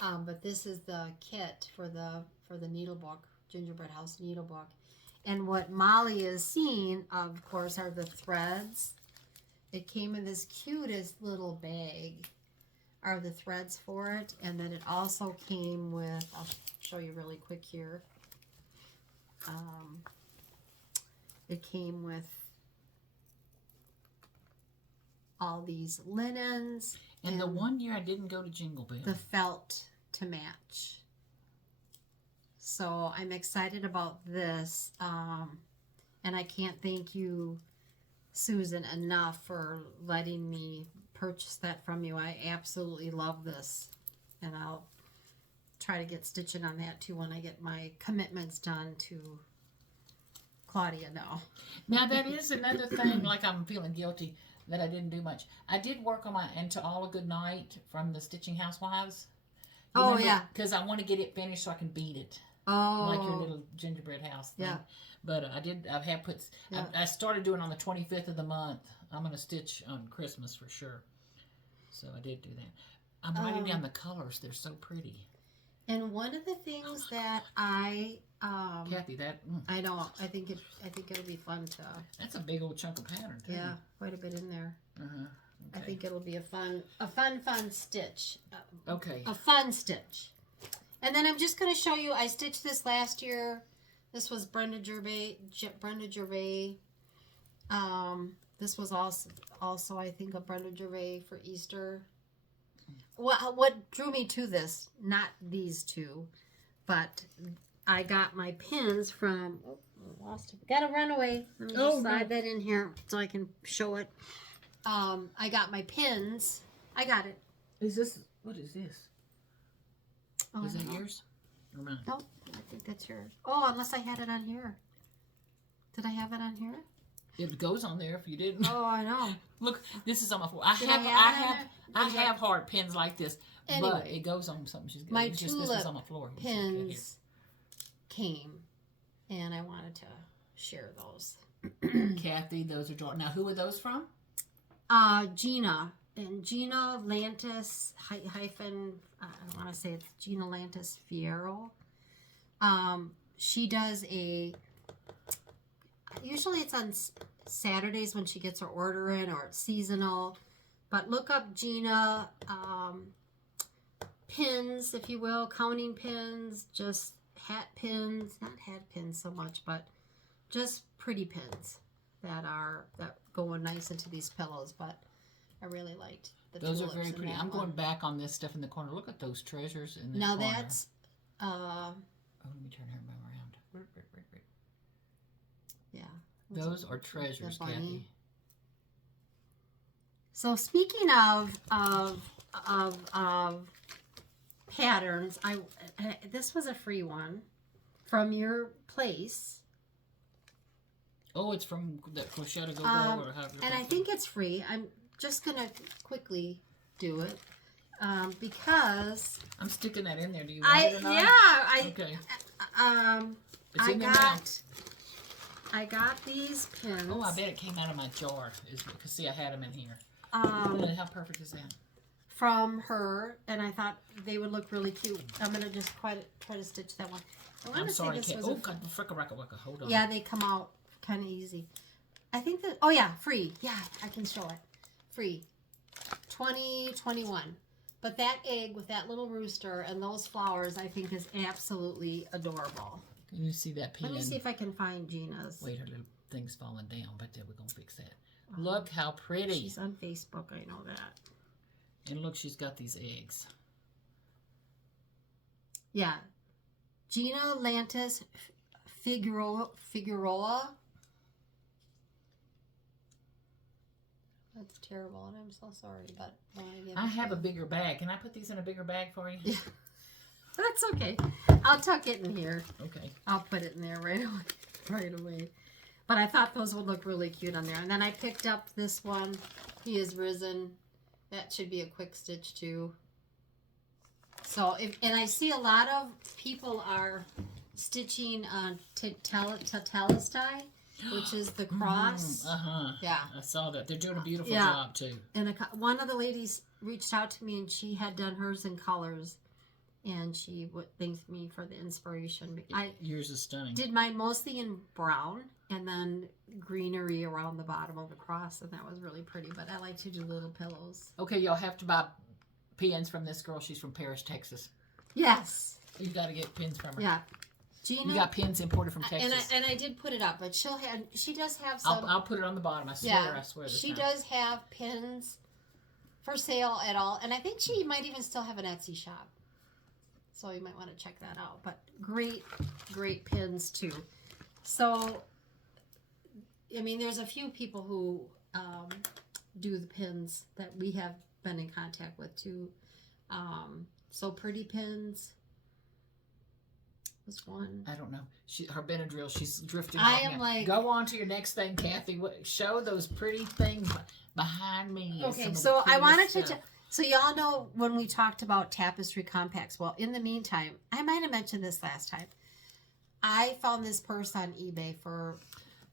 But this is the kit for the needlebook, Gingerbread House needlebook. And what Molly is seeing, of course, are the threads. It came in this cutest little bag, are the threads for it. And then it also came with, I'll show you really quick here. It came with all these linens. And the one year I didn't go to Jingle Bell. The felt to match. So I'm excited about this. And I can't thank you, Susan, enough for letting me purchase that from you. I absolutely love this. And I'll try to get stitching on that too when I get my commitments done to Claudia now. Now that is another thing, like I'm feeling guilty that I didn't do much. I did work on my And to All a Good Night from the Stitching Housewives. Oh, yeah. Because I want to get it finished so I can beat it. Oh. Like your little gingerbread house thing. Yeah. But I have put, Yeah. I started doing on the 25th of the month. I'm going to stitch on Christmas for sure. So I did do that. I'm writing down the colors. They're so pretty. And one of the things that I Kathy, that I know, I think it'll be fun to. that's a big old chunk of pattern. Too. Yeah, quite a bit in there. Okay. I think it'll be a fun stitch. Okay. A fun stitch. And then I'm just going to show you. I stitched this last year. This was Brenda Gervais. This was also I think a Brenda Gervais for Easter. What drew me to this? Not these two, but I got my pins from. Oh, I lost it. Gotta run away. Let me just slide that in here so I can show it. I got my pins. I got it. What is this? Oh, Is that yours? Or mine? No, I think that's yours. Oh, unless I had it on here. Did I have it on here? It goes on there if you didn't. Oh, I know. Look, this is on my floor. I have hard pins like this, but it goes on something. She's my it's just, this is on my floor. Pins came, and I wanted to share those. Kathy, those are drawn. Now, who are those from? Gina and Gina Lantis hyphen. I want to say it's Gina Lantis Fierro. She does usually it's on Saturdays when she gets her order in, or it's seasonal. But look up Gina pins, if you will, counting pins, just hat pins, not hat pins so much, but just pretty pins that go nice into these pillows. But I really liked the Those are tulips very in pretty. that I'm one. going back on this stuff in the corner. Look at those treasures in the Now corner. that's oh, let me turn her around. yeah. Those are treasures, bunny. Kathy. So speaking of patterns, this was a free one from your place. Oh, it's from the Crochet to Go Go or however. And I think it's free. I'm just gonna quickly do it because I'm sticking that in there. Do you want it or not? Yeah, okay. It's in there now. I got these pins. Oh, I bet it came out of my jar. Because see, I had them in here. How perfect is that? From her, and I thought they would look really cute. I'm gonna just try to stitch that one. I'm sorry, Kate. Oh, God, fricka-racka-wacka. Hold on. Yeah, they come out kind of easy. I think that. Oh yeah, free. Yeah, I can show it. Free. 2021. But that egg with that little rooster and those flowers, I think, is absolutely adorable. Can you see that pin? Let me see if I can find Gina's. Wait, her little thing's falling down, but then we're going to fix that. Look how pretty. She's on Facebook, I know that. And look, she's got these eggs. Yeah. Gina Lantis Figueroa. That's terrible, and I'm so sorry, but I have a bigger bag. Can I put these in a bigger bag for you? Yeah. That's okay. I'll tuck it in here. Okay. I'll put it in there right away. But I thought those would look really cute on there. And then I picked up this one. He is risen. That should be a quick stitch too. So, and I see a lot of people are stitching Tetelestai, which is the cross. Yeah. I saw that. They're doing a beautiful job too. And one of the ladies reached out to me, and she had done hers in colors. And she thanked me for the inspiration. Yours is stunning. Did mine mostly in brown and then greenery around the bottom of the cross, and that was really pretty. But I like to do little pillows. Okay, you'll have to buy pins from this girl. She's from Paris, Texas. Yes. You got to get pins from her. Yeah. Gina, you got pins imported from Texas. And I did put it up, but she does have some. I'll put it on the bottom. I swear. Yeah, I swear. She does have pins for sale at all, and I think she might even still have an Etsy shop. So you might want to check that out. But great pins too. So, I mean, there's a few people who do the pins that we have been in contact with too. So Pretty Pins was one. I don't know. Her Benadryl, she's drifting I off am now. like... Go on to your next thing, Kathy. Show those pretty things behind me. Okay, so I wanted to... So y'all know when we talked about tapestry compacts. Well, in the meantime, I might have mentioned this last time. I found this purse on eBay for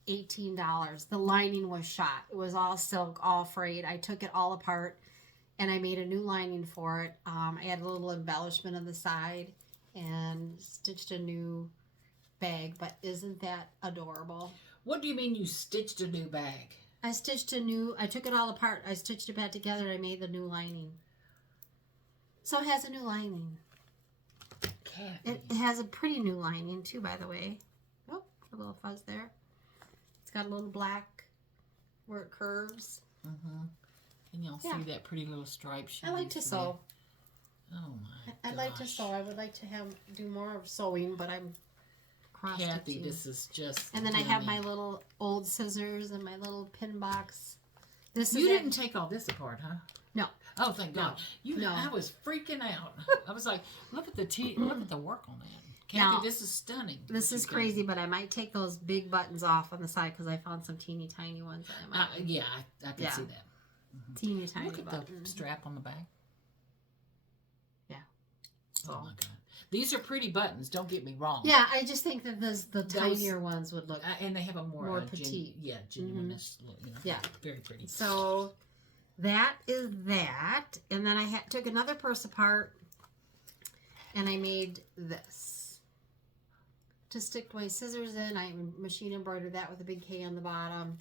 $18. The lining was shot. It was all silk, all frayed. I took it all apart and I made a new lining for it. I added a little embellishment on the side and stitched a new bag. But isn't that adorable? What do you mean you stitched a new bag? I took it all apart. I stitched it back together and I made the new lining. So it has a new lining. Kathy. It has a pretty new lining too, by the way. Oh, a little fuzz there. It's got a little black where it curves. Mm-hmm. And you'll see that pretty little stripe. I like to sew. Oh my! I like to sew. I would like to do more of sewing, but I'm cross-stitching. Kathy, this is just. And then I have my little old scissors and my little pin box. You didn't take all this apart, huh? No. Oh, thank God! No. I was freaking out. I was like, look at the work on that. Kathy, this is stunning. This is crazy, but I might take those big buttons off on the side because I found some teeny tiny ones that I might. I can see that. Mm-hmm. Teeny tiny look at buttons. the strap on the back. Yeah. Oh my God. These are pretty buttons. Don't get me wrong. Yeah, I just think that the tinier ones would look and they have a more petite. Genuineness. Yeah, very pretty. So that is that, and then I took another purse apart, and I made this to stick my scissors in. I machine embroidered that with a big K on the bottom.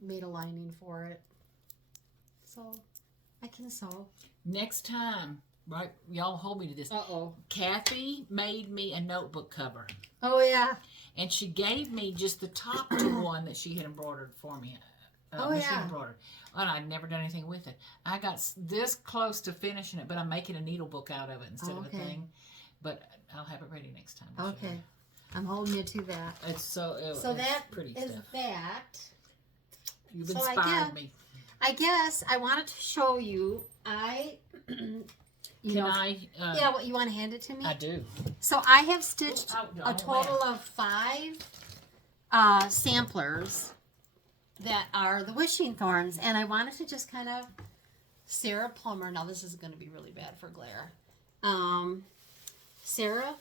Made a lining for it, so I can sew. Next time. Right, y'all hold me to this. Kathy made me a notebook cover. Oh yeah. And she gave me just the top to one that she had embroidered for me. Embroidered. And I'd never done anything with it. I got this close to finishing it, but I'm making a needle book out of it instead of a thing. But I'll have it ready next time. Okay. I'm holding you to that. It's so that pretty is stuff. That. You've inspired me. I guess I wanted to show you. You want to hand it to me? I do. So I have stitched a total of 5 samplers that are the Wishing Thorns, and I wanted to just kind of Sarah Plummer. Now this is going to be really bad for glare. Sarah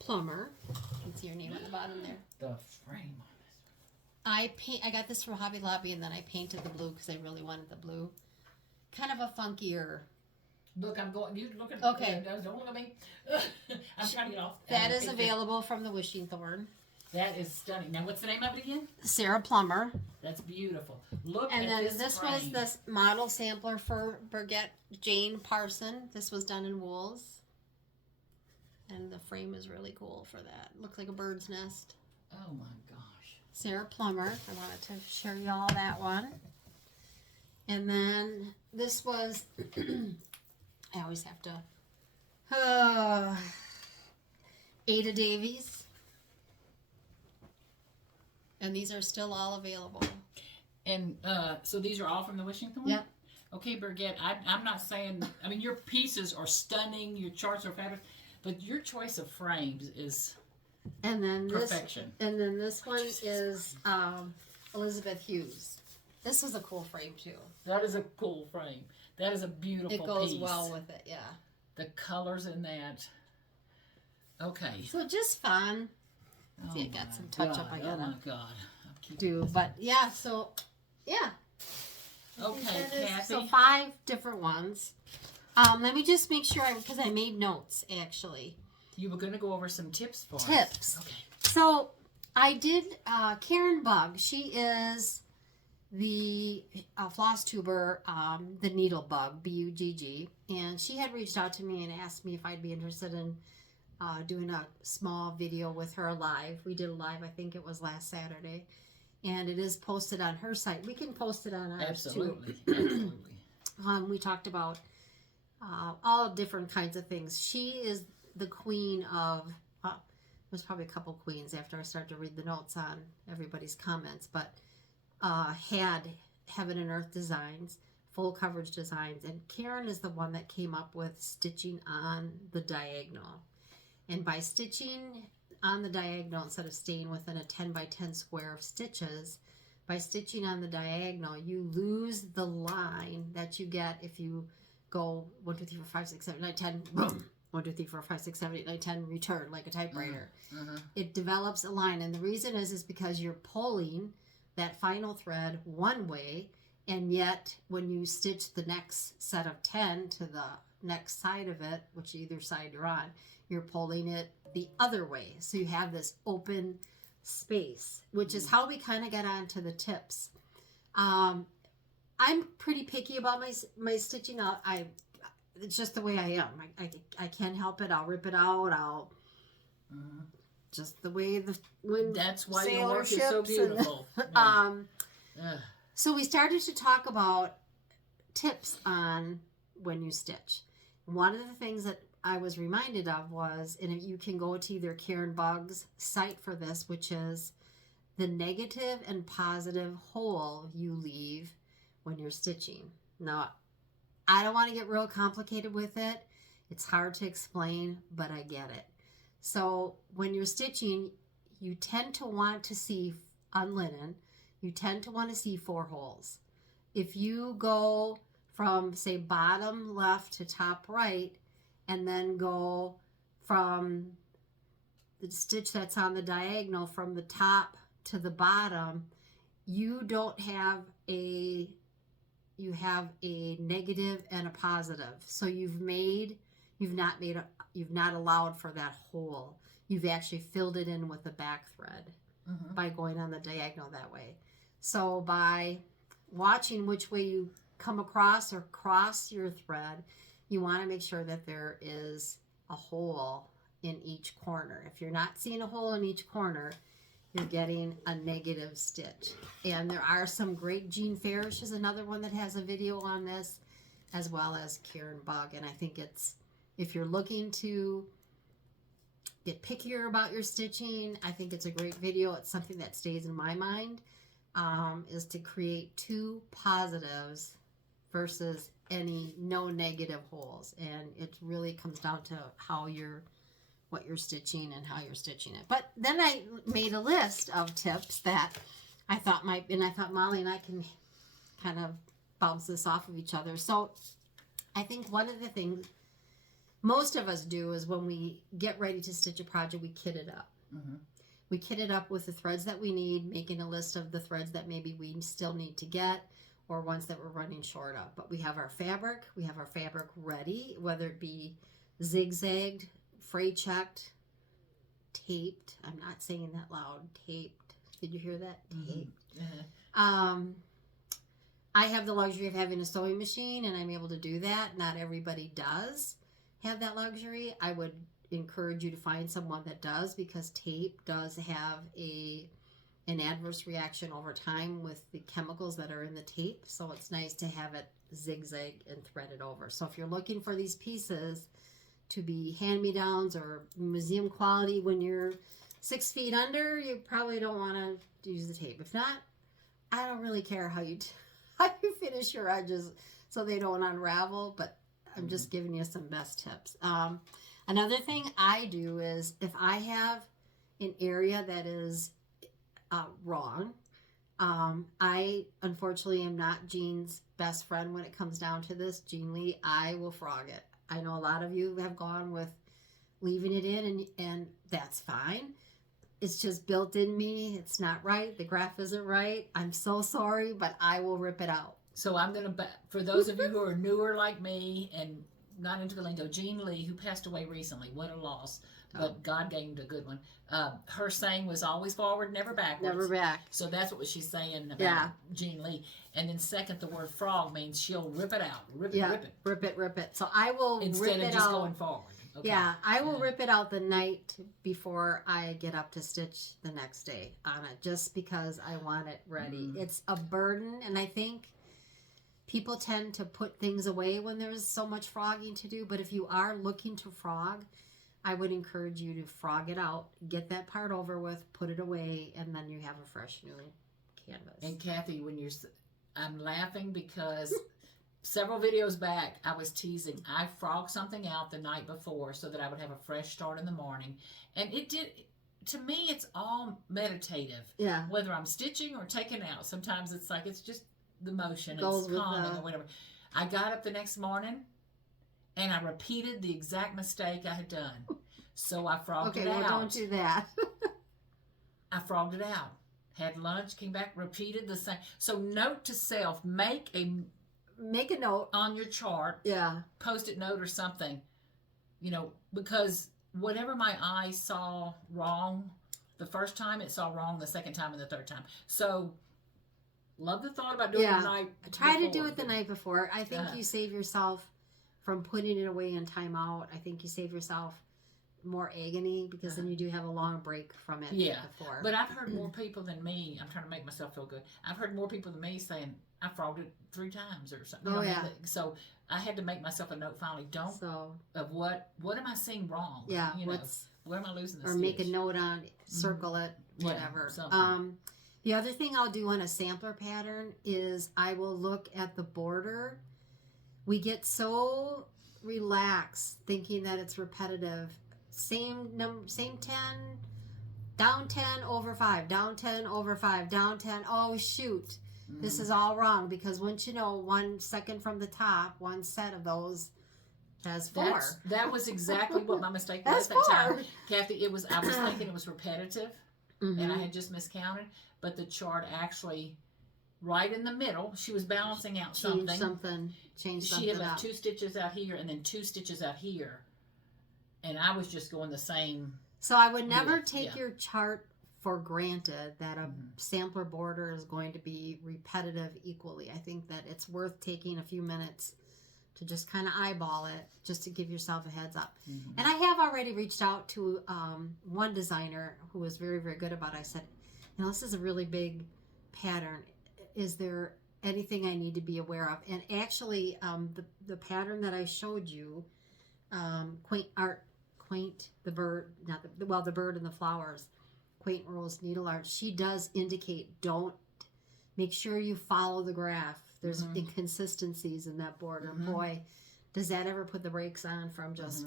Plummer. You can see your name at the bottom there. The frame on this. I got this from Hobby Lobby, and then I painted the blue because I really wanted the blue. Kind of a funkier. Look, I'm going. You look at. Okay. Don't look at me. I'm trying to get off. That is available from the Wishing Thorn. That is stunning. Now, what's the name of it again? Sarah Plummer. That's beautiful. Look and at then this was this model sampler for Birgit Jane Parson. This was done in wools. And the frame is really cool for that. Looks like a bird's nest. Oh my gosh. Sarah Plummer. I wanted to show you all that one. And then this was, I always have to, Ada Davies. And these are still all available. And so these are all from the Wishing Thorn? Yep. Okay, Birgit, I'm not saying, I mean, your pieces are stunning, your charts are fabulous, but your choice of frames is perfection. And then this one is Elizabeth Hughes. This was a cool frame, too. That is a cool frame. That is a beautiful piece. It goes well with it, yeah. The colors in that. Okay. So just fun. See, I got some touch-up I gotta do. But, yeah, so, yeah. Okay, Kathy. So 5 different ones. Let me just make sure, because I made notes, actually. You were going to go over some tips for us. Tips. Okay. So I did, Karen Bugg, she is the Flosstuber, the needle bug, B-U-G-G, and she had reached out to me and asked me if I'd be interested in doing a small video with her live. We did a live, I think it was last Saturday, and it is posted on her site. We can post it on ours Absolutely. too. Absolutely. We talked about all different kinds of things. She is the queen of, there's probably a couple queens after I start to read the notes on everybody's comments, but had Heaven and Earth Designs, full coverage designs, and Karen is the one that came up with stitching on the diagonal. And by stitching on the diagonal, instead of staying within a 10 by 10 square of stitches, by stitching on the diagonal, you lose the line that you get if you go 1, 2, 3, 4, 5, 6, 7, 8, 9, 10, boom, 1, 2, 3, 4, 5, 6, 7, 8, 9, 10, return like a typewriter. Mm-hmm. It develops a line, and the reason is because you're pulling that final thread one way, and yet when you stitch the next set of 10 to the next side of it, which either side you're on, you're pulling it the other way. So you have this open space, which is how we kind of get onto the tips. I'm pretty picky about my stitching. It's just the way I am. I can't help it. I'll rip it out. I'll just the way the wind. That's why your work is so beautiful. So we started to talk about tips on when you stitch. One of the things that I was reminded of was, and you can go to either Karen Bugg's site for this, which is the negative and positive hole you leave when you're stitching. Now, I don't want to get real complicated with it. It's hard to explain, but I get it. So when you're stitching, you tend to want to see, on linen, you tend to want to see 4 holes. If you go from, say, bottom left to top right, and then go from the stitch that's on the diagonal from the top to the bottom, you have a negative and a positive. So you've not allowed for that hole. You've actually filled it in with the back thread by going on the diagonal that way. So by watching which way you come across or cross your thread, you want to make sure that there is a hole in each corner. If you're not seeing a hole in each corner, you're getting a negative stitch. And there are some great, Jean Farish is another one that has a video on this, as well as Karen Bugg. And I think it's, if you're looking to get pickier about your stitching, I think it's a great video. It's something that stays in my mind, is to create 2 positives versus no negative holes. And it really comes down to what you're stitching and how you're stitching it. But then I made a list of tips that I thought Molly and I can kind of bounce this off of each other. So I think one of the things most of us do is when we get ready to stitch a project, we kit it up. We kit it up with the threads that we need, making a list of the threads that maybe we still need to get, or ones that we're running short of. But we have our fabric ready, whether it be zigzagged, fray checked, taped. I'm not saying that loud. Taped. Did you hear that? Taped. I have the luxury of having a sewing machine, and I'm able to do that. Not everybody does have that luxury. I would encourage you to find someone that does, because tape does have an adverse reaction over time with the chemicals that are in the tape. So it's nice to have it zigzag and threaded over. So if you're looking for these pieces to be hand-me-downs or museum quality when you're 6 feet under, you probably don't want to use the tape. If not, I don't really care how you finish your edges so they don't unravel, but I'm just giving you some best tips. Another thing I do is, if I have an area that is wrong, I unfortunately am not Jean's best friend when it comes down to this. Jean Lee, I will frog it. I know a lot of you have gone with leaving it in, and that's fine. It's just built in me. It's not right. The graph isn't right. I'm so sorry, but I will rip it out. So I'm going to, for those of you who are newer like me and not into the lingo, Jean Lee, who passed away recently, what a loss, but God gave him a good one. Her saying was always forward, never backwards. Never back. So that's what she's saying about Jean Lee. And then second, the word frog means she'll rip it out. Rip it. So I will instead rip of it just out. going forward. Okay. Yeah, I will rip it out the night before I get up to stitch the next day on it, just because I want it ready. It's a burden, and I think people tend to put things away when there's so much frogging to do. But if you are looking to frog, I would encourage you to frog it out, get that part over with, put it away, and then you have a fresh new canvas. And Kathy, I'm laughing because several videos back, I was teasing. I frogged something out the night before so that I would have a fresh start in the morning. And it did, to me, it's all meditative. Yeah. Whether I'm stitching or taking out. Sometimes it's like, it's just the motion. Goes It's with calming or whatever. I got up the next morning and I repeated the exact mistake I had done. So I frogged it out. Okay, well, don't do that. I frogged it out. Had lunch, came back, repeated the same. So note to self, make a note on your chart. Yeah. Post-it note or something. Because whatever my eyes saw wrong the first time, it saw wrong the second time and the third time. So love the thought about doing it the night Try before. to do it the night before. I think you save yourself from putting it away in timeout. I think you save yourself more agony because then you do have a long break from it before. But I've heard more people than me. I'm trying to make myself feel good. I've heard more people than me saying I frogged it 3 times or something. So I had to make myself a note finally. Of what am I seeing wrong? Yeah. Where am I losing the or stitch? make a note on, circle it, whatever. The other thing I'll do on a sampler pattern is I will look at the border. We get so relaxed thinking that it's repetitive. Same 10, down 10 over 5, down 10 over 5, down 10. Oh, shoot. This is all wrong because once you know 1 second from the top, one set of those has 4. That was exactly what my mistake was that time. Kathy, I was thinking it was repetitive and I had just miscounted, but the chart actually, right in the middle, she was balancing out something. Changed something. She had left 2 stitches out here and then 2 stitches out here. And I was just going the same. So I would never take your chart for granted that a sampler border is going to be repetitive equally. I think that it's worth taking a few minutes to just kind of eyeball it, just to give yourself a heads up. And I have already reached out to one designer who was very, very good about it. I said, this is a really big pattern. Is there anything I need to be aware of? And actually, the pattern that I showed you, the bird, the bird and the flowers, Quaint Rose Needle Art, she does indicate, make sure you follow the graph. There's inconsistencies in that border. Boy, does that ever put the brakes on from just,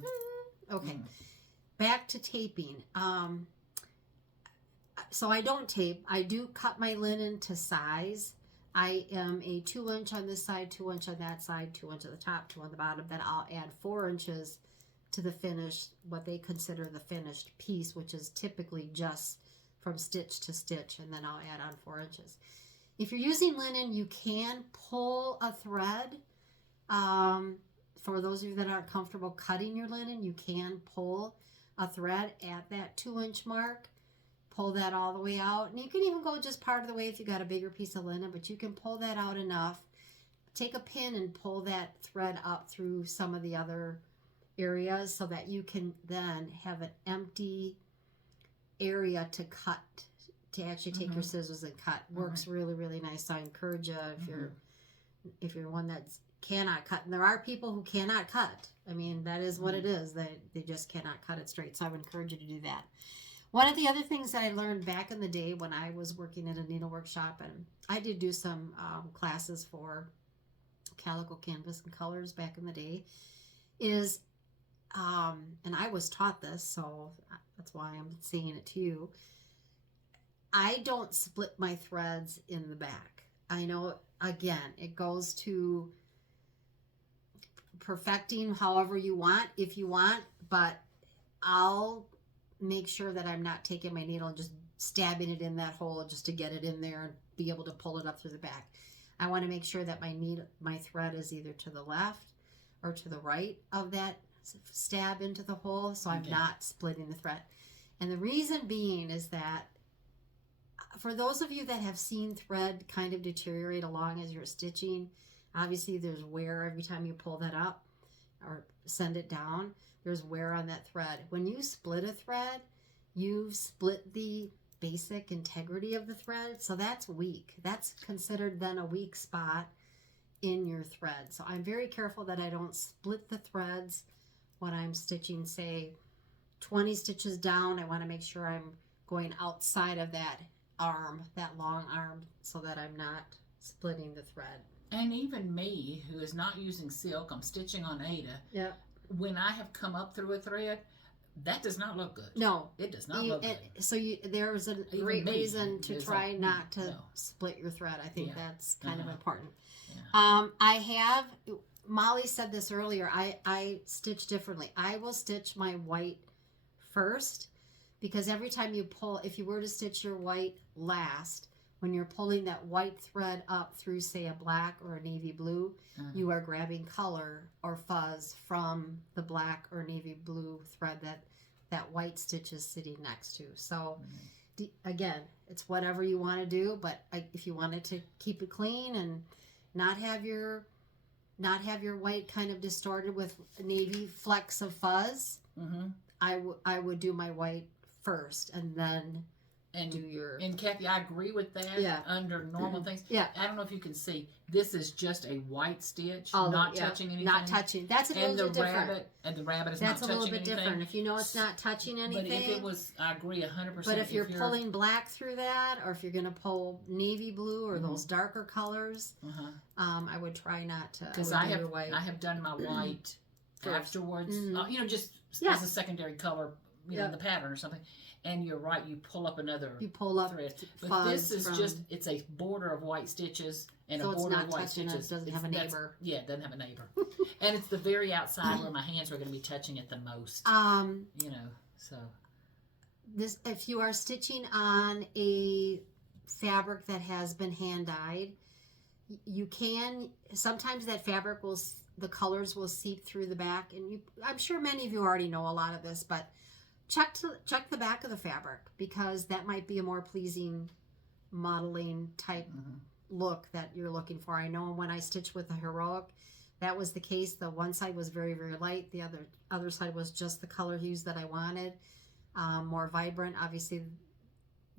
okay. Back to taping. So I don't tape. I do cut my linen to size. I am a 2 inch on this side, 2 inch on that side, 2 inch at the top, 2 on the bottom. Then I'll add 4 inches to the finished, what they consider the finished piece, which is typically just from stitch to stitch, and then I'll add on 4 inches. If you're using linen, you can pull a thread. For those of you that aren't comfortable cutting your linen, you can pull a thread at that 2 inch mark. Pull that all the way out. And you can even go just part of the way if you got a bigger piece of linen, but you can pull that out enough. Take a pin and pull that thread up through some of the other areas so that you can then have an empty area to cut, to actually take your scissors and cut. Works really, really nice. So I encourage you if you're one that cannot cut, and there are people who cannot cut. I mean, that is what it is. They just cannot cut it straight. So I would encourage you to do that. One of the other things that I learned back in the day when I was working at a needle workshop, and I did do some classes for calico canvas and colors back in the day, is, and I was taught this, so that's why I'm saying it to you, I don't split my threads in the back. I know, again, it goes to perfecting however you want, if you want, but I'll make sure that I'm not taking my needle and just stabbing it in that hole just to get it in there and be able to pull it up through the back. I want to make sure that my thread is either to the left or to the right of that stab into the hole, so I'm not splitting the thread. And the reason being is that for those of you that have seen thread kind of deteriorate along as you're stitching, obviously there's wear every time you pull that up or send it down. There's wear on that thread. When you split a thread, you've split the basic integrity of the thread, so that's weak. That's considered then a weak spot, in your thread. So I'm very careful that I don't split the threads when I'm stitching, say 20 stitches down. I want to make sure I'm going outside of that arm, that long arm, so that I'm not splitting the thread. And even me, who is not using silk, I'm stitching on Ada. Yep. When I have come up through a thread, that does not look good. No. It does not look good. So there was a great reason to try not to split your thread. I think that's kind of important. Yeah. Molly said this earlier, I stitch differently. I will stitch my white first, because every time you pull, if you were to stitch your white last, when you're pulling that white thread up through, say, a black or a navy blue, you are grabbing color or fuzz from the black or navy blue thread that white stitch is sitting next to. So again, it's whatever you want to do, but if you wanted to keep it clean and not have your white kind of distorted with navy flecks of fuzz, I would do my white first and then do your... And Kathy, I agree with that. Yeah. Under normal things. Yeah. I don't know if you can see. This is just a white stitch, not touching anything. Not touching. That's a little bit different. And the rabbit is That's not touching anything. That's a little bit different. If you know it's not touching anything. But if it was, I agree 100%. But if you're pulling black through that, or if you're going to pull navy blue or those darker colors, I would try not to. Because I have done my white afterwards. Just as a secondary color, in the pattern or something. And you're right, you pull up another thread. But this is it's a border of white stitches and a border of white stitches. It doesn't have a neighbor. Yeah, it doesn't have a neighbor. And it's the very outside where my hands are going to be touching it the most. So. If you are stitching on a fabric that has been hand dyed, you can, sometimes that fabric the colors will seep through the back. And I'm sure many of you already know a lot of this, but check the back of the fabric, because that might be a more pleasing modeling type look that you're looking for. I know when I stitched with the Heroic, that was the case. The one side was very, very light. The other side was just the color hues that I wanted, more vibrant. Obviously,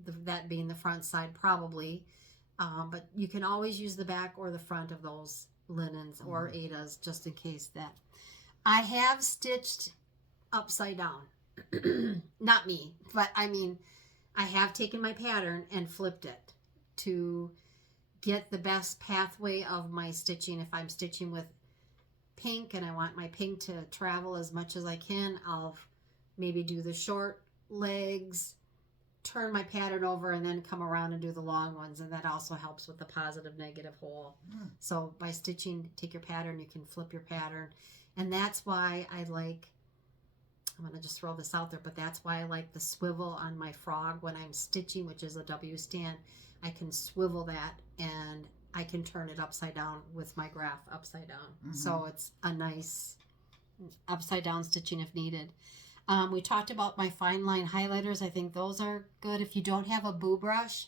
that being the front side probably, but you can always use the back or the front of those linens or Adas, just in case that. I have stitched upside down. Not me, but I mean, I have taken my pattern and flipped it to get the best pathway of my stitching. If I'm stitching with pink and I want my pink to travel as much as I can, I'll maybe do the short legs, turn my pattern over, and then come around and do the long ones. And that also helps with the positive negative hole. So by stitching, take your pattern, you can flip your pattern. And that's why I'm going to just throw this out there, but that's why I like the swivel on my frog when I'm stitching, which is a W stand. I can swivel that and I can turn it upside down with my graph upside down. So it's a nice upside down stitching if needed. We talked about my fine line highlighters. I think those are good. If you don't have a boo brush,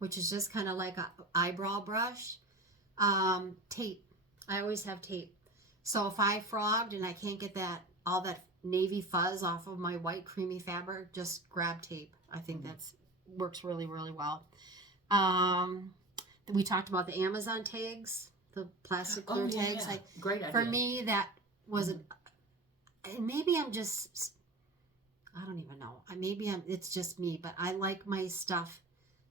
which is just kind of like an eyebrow brush, tape. I always have tape. So if I frogged and I can't get all that navy fuzz off of my white creamy fabric, just grab tape. I think that's works really, really well. We talked about the Amazon tags, the plastic clear tags. Yeah. Great idea. For me, that was maybe I'm just, I don't even know. It's just me, but I like my stuff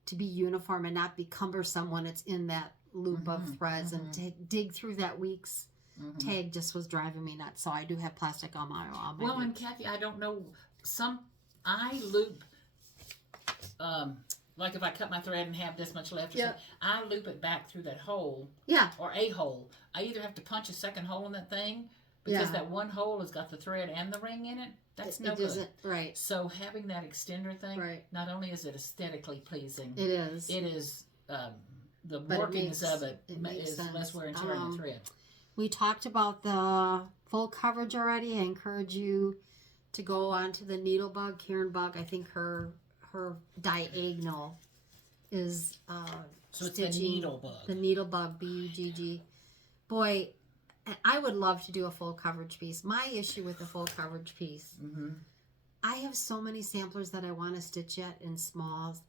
to be uniform and not be cumbersome when it's in that loop of threads, and to dig through that week's tag just was driving me nuts. So I do have plastic on my well, and Kathy, I don't know, I loop, like if I cut my thread and have this much left or something, I loop it back through that hole. Yeah. Or a hole. I either have to punch a second hole in that thing, because that one hole has got the thread and the ring in it. That's no good. Right. So having that extender thing, not only is it aesthetically pleasing, it is the workings of it is less wear and tear on the thread. We talked about the full coverage already. I encourage you to go onto the Needle Bug, Karen Bugg. I think her diagonal is so it's the Needle Bug. The Needle Bug, B-U-G-G. Boy, I would love to do a full coverage piece. My issue with the full coverage piece, I have so many samplers that I want to stitch yet in smalls.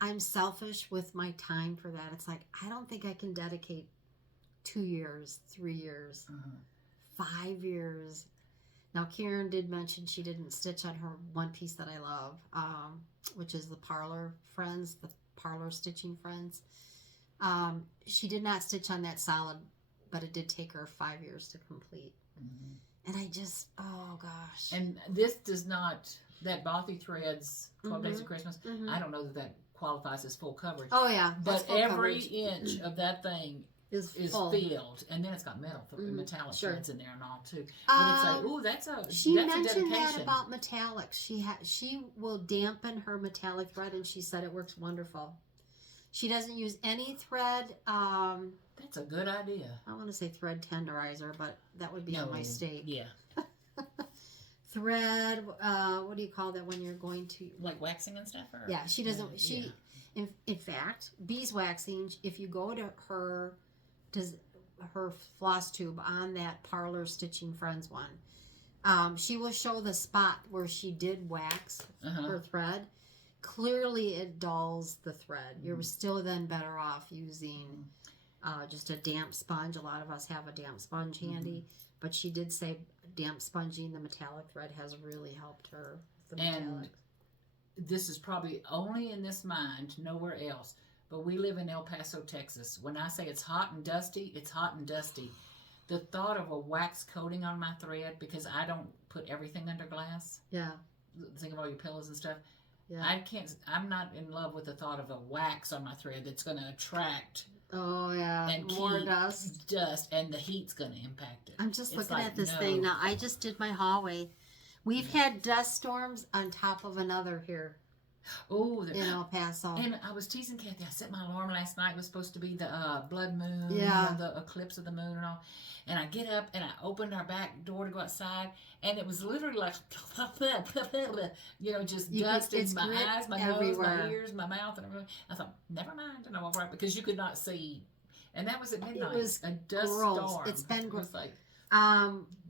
I'm selfish with my time for that. It's like, I don't think I can dedicate 2 years, 3 years, 5 years. Now, Karen did mention she didn't stitch on her one piece that I love, which is the Parlor Friends, the Parlor Stitching Friends. She did not stitch on that solid, but it did take her 5 years to complete. And I just, oh gosh. And this does not, that Bothy Threads, 12 Days of Christmas, I don't know that qualifies as full coverage. Oh yeah. But every inch of that thing is full. filled, and then it's got metallic threads in there and all too. But it's like, ooh, that's a mentioned dedication. that about metallics. She will dampen her metallic thread, and she said it works wonderful. She doesn't use any thread. That's a good idea. I want to say thread tenderizer, but that would be on my steak. Yeah. Thread. What do you call that when you're going to like waxing and stuff? Or? Yeah, she doesn't. In fact, beeswaxing. If you go to her Flosstube on that Parlor Stitching Friends one, she will show the spot where she did wax her thread. Clearly, it dulls the thread. You're still then better off using just a damp sponge. A lot of us have a damp sponge handy, but she did say damp sponging the metallic thread has really helped her. The and this is probably only in this mind, nowhere else. But we live in El Paso, Texas. When I say it's hot and dusty, it's hot and dusty. The thought of a wax coating on my thread, because I don't put everything under glass. Yeah. Think of all your pillows and stuff. Yeah. I'm not in love with the thought of a wax on my thread that's going to attract. Oh yeah, and more dust, and the heat's going to impact it. I'm just looking at this thing now. I just did my hallway. We've had dust storms on top of another here. Oh, in El Paso. And I was teasing Kathy. I set my alarm last night. It was supposed to be the blood moon, the eclipse of the moon and all. And I get up and I opened our back door to go outside, and it was literally like, just dust in my eyes, my nose, my ears, my mouth, and everything. I thought, never mind, and I walked right because you could not see. And that was at midnight. It was a dust storm. It's been gross. Like,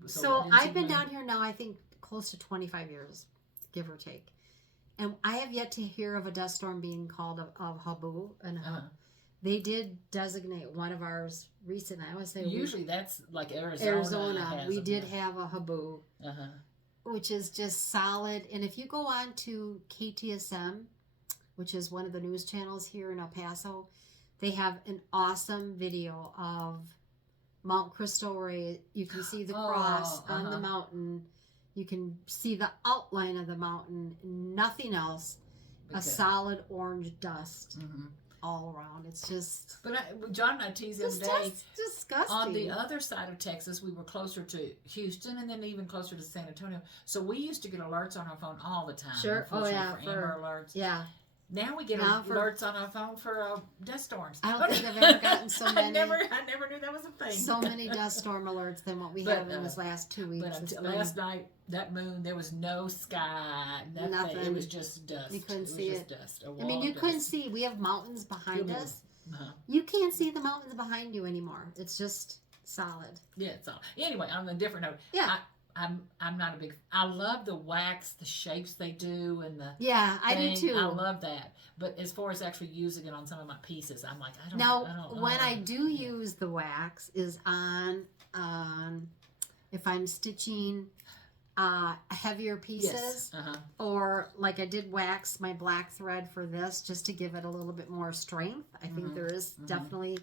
so I've been down here now, I think, close to 25 years, give or take. And I have yet to hear of a dust storm being called a habu. And they did designate one of ours recent. I always say usually that's like Arizona. We did have a habu, which is just solid. And if you go on to KTSM, which is one of the news channels here in El Paso, they have an awesome video of Mount Cristo where you can see the cross on the mountain. You can see the outline of the mountain, nothing else. Okay. A solid orange dust all around. It's just... But John and I teased the other day. It's disgusting. On the other side of Texas, we were closer to Houston and then even closer to San Antonio. So we used to get alerts on our phone all the time. Sure. Oh, yeah. For Amber alerts. Yeah. Now we get alerts on our phone for dust storms. I don't think I've ever gotten so many. I never knew that was a thing. So many dust storm alerts than what we have in this last 2 weeks. But last night, that moon, there was no sky, nothing. It was just dust. You couldn't see it. Dust, you couldn't see. We have mountains behind us. You can't see the mountains behind you anymore. It's just solid. Yeah, it's all. Anyway, on a different note. Yeah. I'm not a big. I love the wax, the shapes they do, and the I do too. I love that. But as far as actually using it on some of my pieces, I'm like, I don't. Now, when I do use the wax, is on if I'm stitching heavier pieces, or like I did wax my black thread for this just to give it a little bit more strength. I think there is definitely,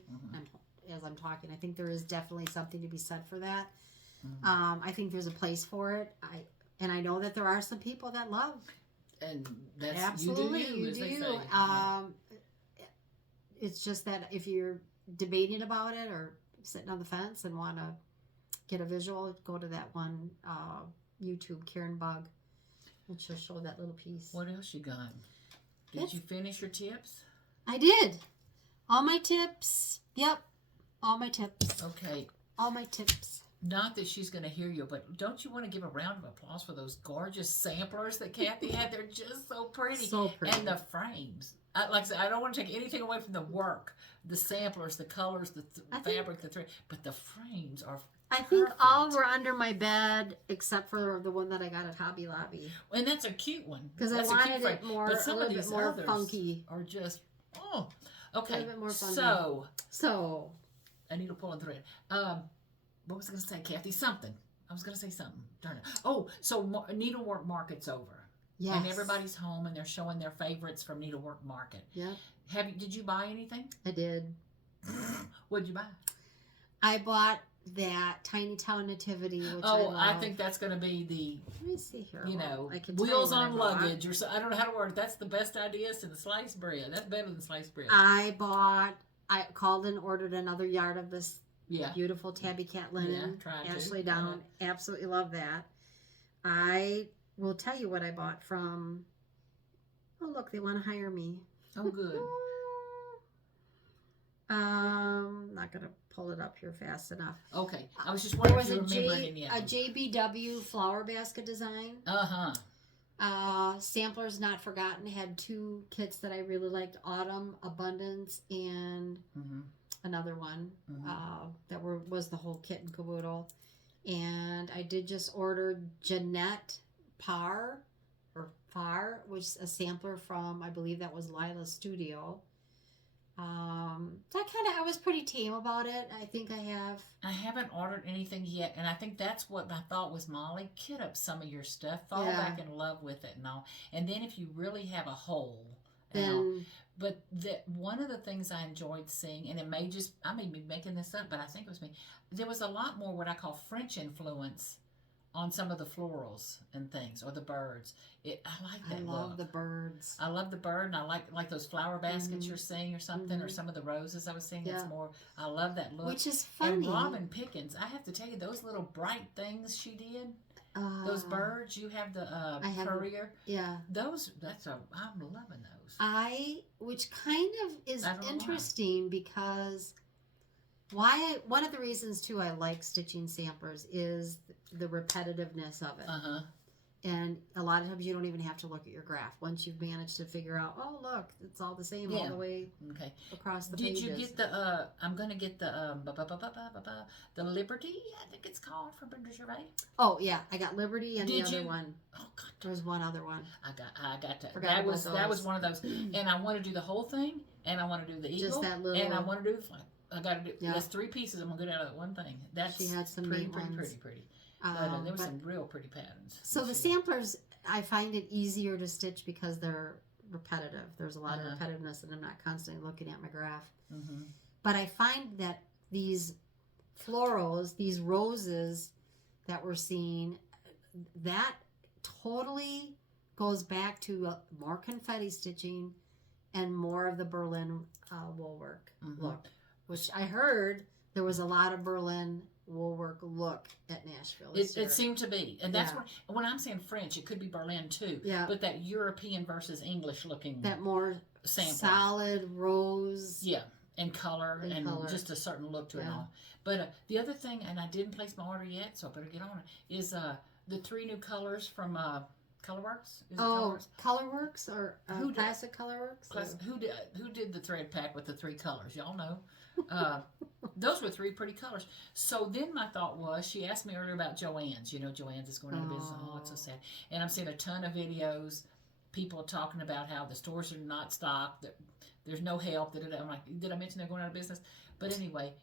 as I'm talking, I think there is definitely something to be said for that. I think there's a place for it. I know that there are some people that love. And that's absolutely you do. They say. It's just that if you're debating about it or sitting on the fence and want to get a visual, go to that one YouTube, Karen Bugg, and she'll show that little piece. What else you got? Did you finish your tips? I did. All my tips. Yep. All my tips. Okay. All my tips. Not that she's going to hear you, but don't you want to give a round of applause for those gorgeous samplers that Kathy had? They're just so pretty. So pretty. And the frames. Like I said, I don't want to take anything away from the work. The samplers, the colors, the fabric, the thread. But the frames are I think all were under my bed except for the one that I got at Hobby Lobby. And that's a cute one. Because I wanted it more, but some a little of these bit more others funky. Are just, okay. A little bit more funky. So, a needle pulling thread. What was I going to say, Kathy? Something. I was going to say something. Darn it. Oh, so needlework market's over. Yes. And everybody's home and they're showing their favorites from needlework market. Yep. Did you buy anything? I did. What'd you buy? I bought that Tiny Town Nativity, which I think that's going to be the, let me see here. I can wheels on luggage or so. I don't know how to word. That's the best idea to the sliced bread. That's better than sliced bread. I called and ordered another yard of this beautiful tabby cat linen. Ashley Down. Absolutely love that. I will tell you what I bought from. Oh, look, they want to hire me. Oh, good. Not gonna pull it up here fast enough. Okay, I was just wondering if you remember any of a them. JBW flower basket design. Samplers Not Forgotten had 2 kits that I really liked: Autumn, Abundance, and another one that was the whole kit and caboodle. And I did just order Jeanette Parr, which is a sampler from, I believe that was Lila's studio. I was pretty tame about it. I think I haven't ordered anything yet, and I think that's what I thought was Molly. Kit up some of your stuff, fall back in love with it and all. And then if you really have a hole, but one of the things I enjoyed seeing, and I may be making this up, but I think it was me, there was a lot more what I call French influence on some of the florals and things, or the birds. I like that look. I love the birds. I love the bird, and I like those flower baskets you're seeing or something, or some of the roses I was seeing. That's more, I love that look. Which is funny. And Robin Pickens, I have to tell you, those little bright things she did, those birds, you have the courier. I'm loving those. Which kind of is interesting because one of the reasons too I like stitching samplers is the repetitiveness of it. And a lot of times you don't even have to look at your graph once you've managed to figure out, oh look, it's all the same all the way across the pages. Did you get the I'm gonna get the Liberty, I think it's called, from Brenda Gervais? Oh yeah, I got Liberty and Did the other you? one. Oh god, there was one other one. I got that. That was one of those. And I want to do the whole thing, and I want to do the eagle, just that little, and I want to do the flag. I got to do. That's 3 pieces. I'm gonna get out of that one thing. She had some pretty. There were some real pretty patterns. So the samplers, I find it easier to stitch because they're repetitive. There's a lot of repetitiveness, and I'm not constantly looking at my graph. But I find that these florals, these roses that we're seeing, that totally goes back to more confetti stitching and more of the Berlin wool work look, which I heard there was a lot of Berlin woolwork look at Nashville. It seemed to be, and that's when I'm saying French, it could be Berlin too. Yeah, but that European versus English looking, that more solid rose, and color, and just a certain look to it all. But the other thing, and I didn't place my order yet, so I better get on it, is the 3 new colors from Colorworks. Is it Colorworks? Colorworks or Classic Colorworks? Who did the thread pack with the 3 colors? Y'all know. Those were 3 pretty colors. So then my thought was, she asked me earlier about Joann's. You know, Joann's is going out of business. Oh, it's so sad. And I'm seeing a ton of videos, people talking about how the stores are not stocked, that there's no help. I'm like, did I mention they're going out of business? But anyway,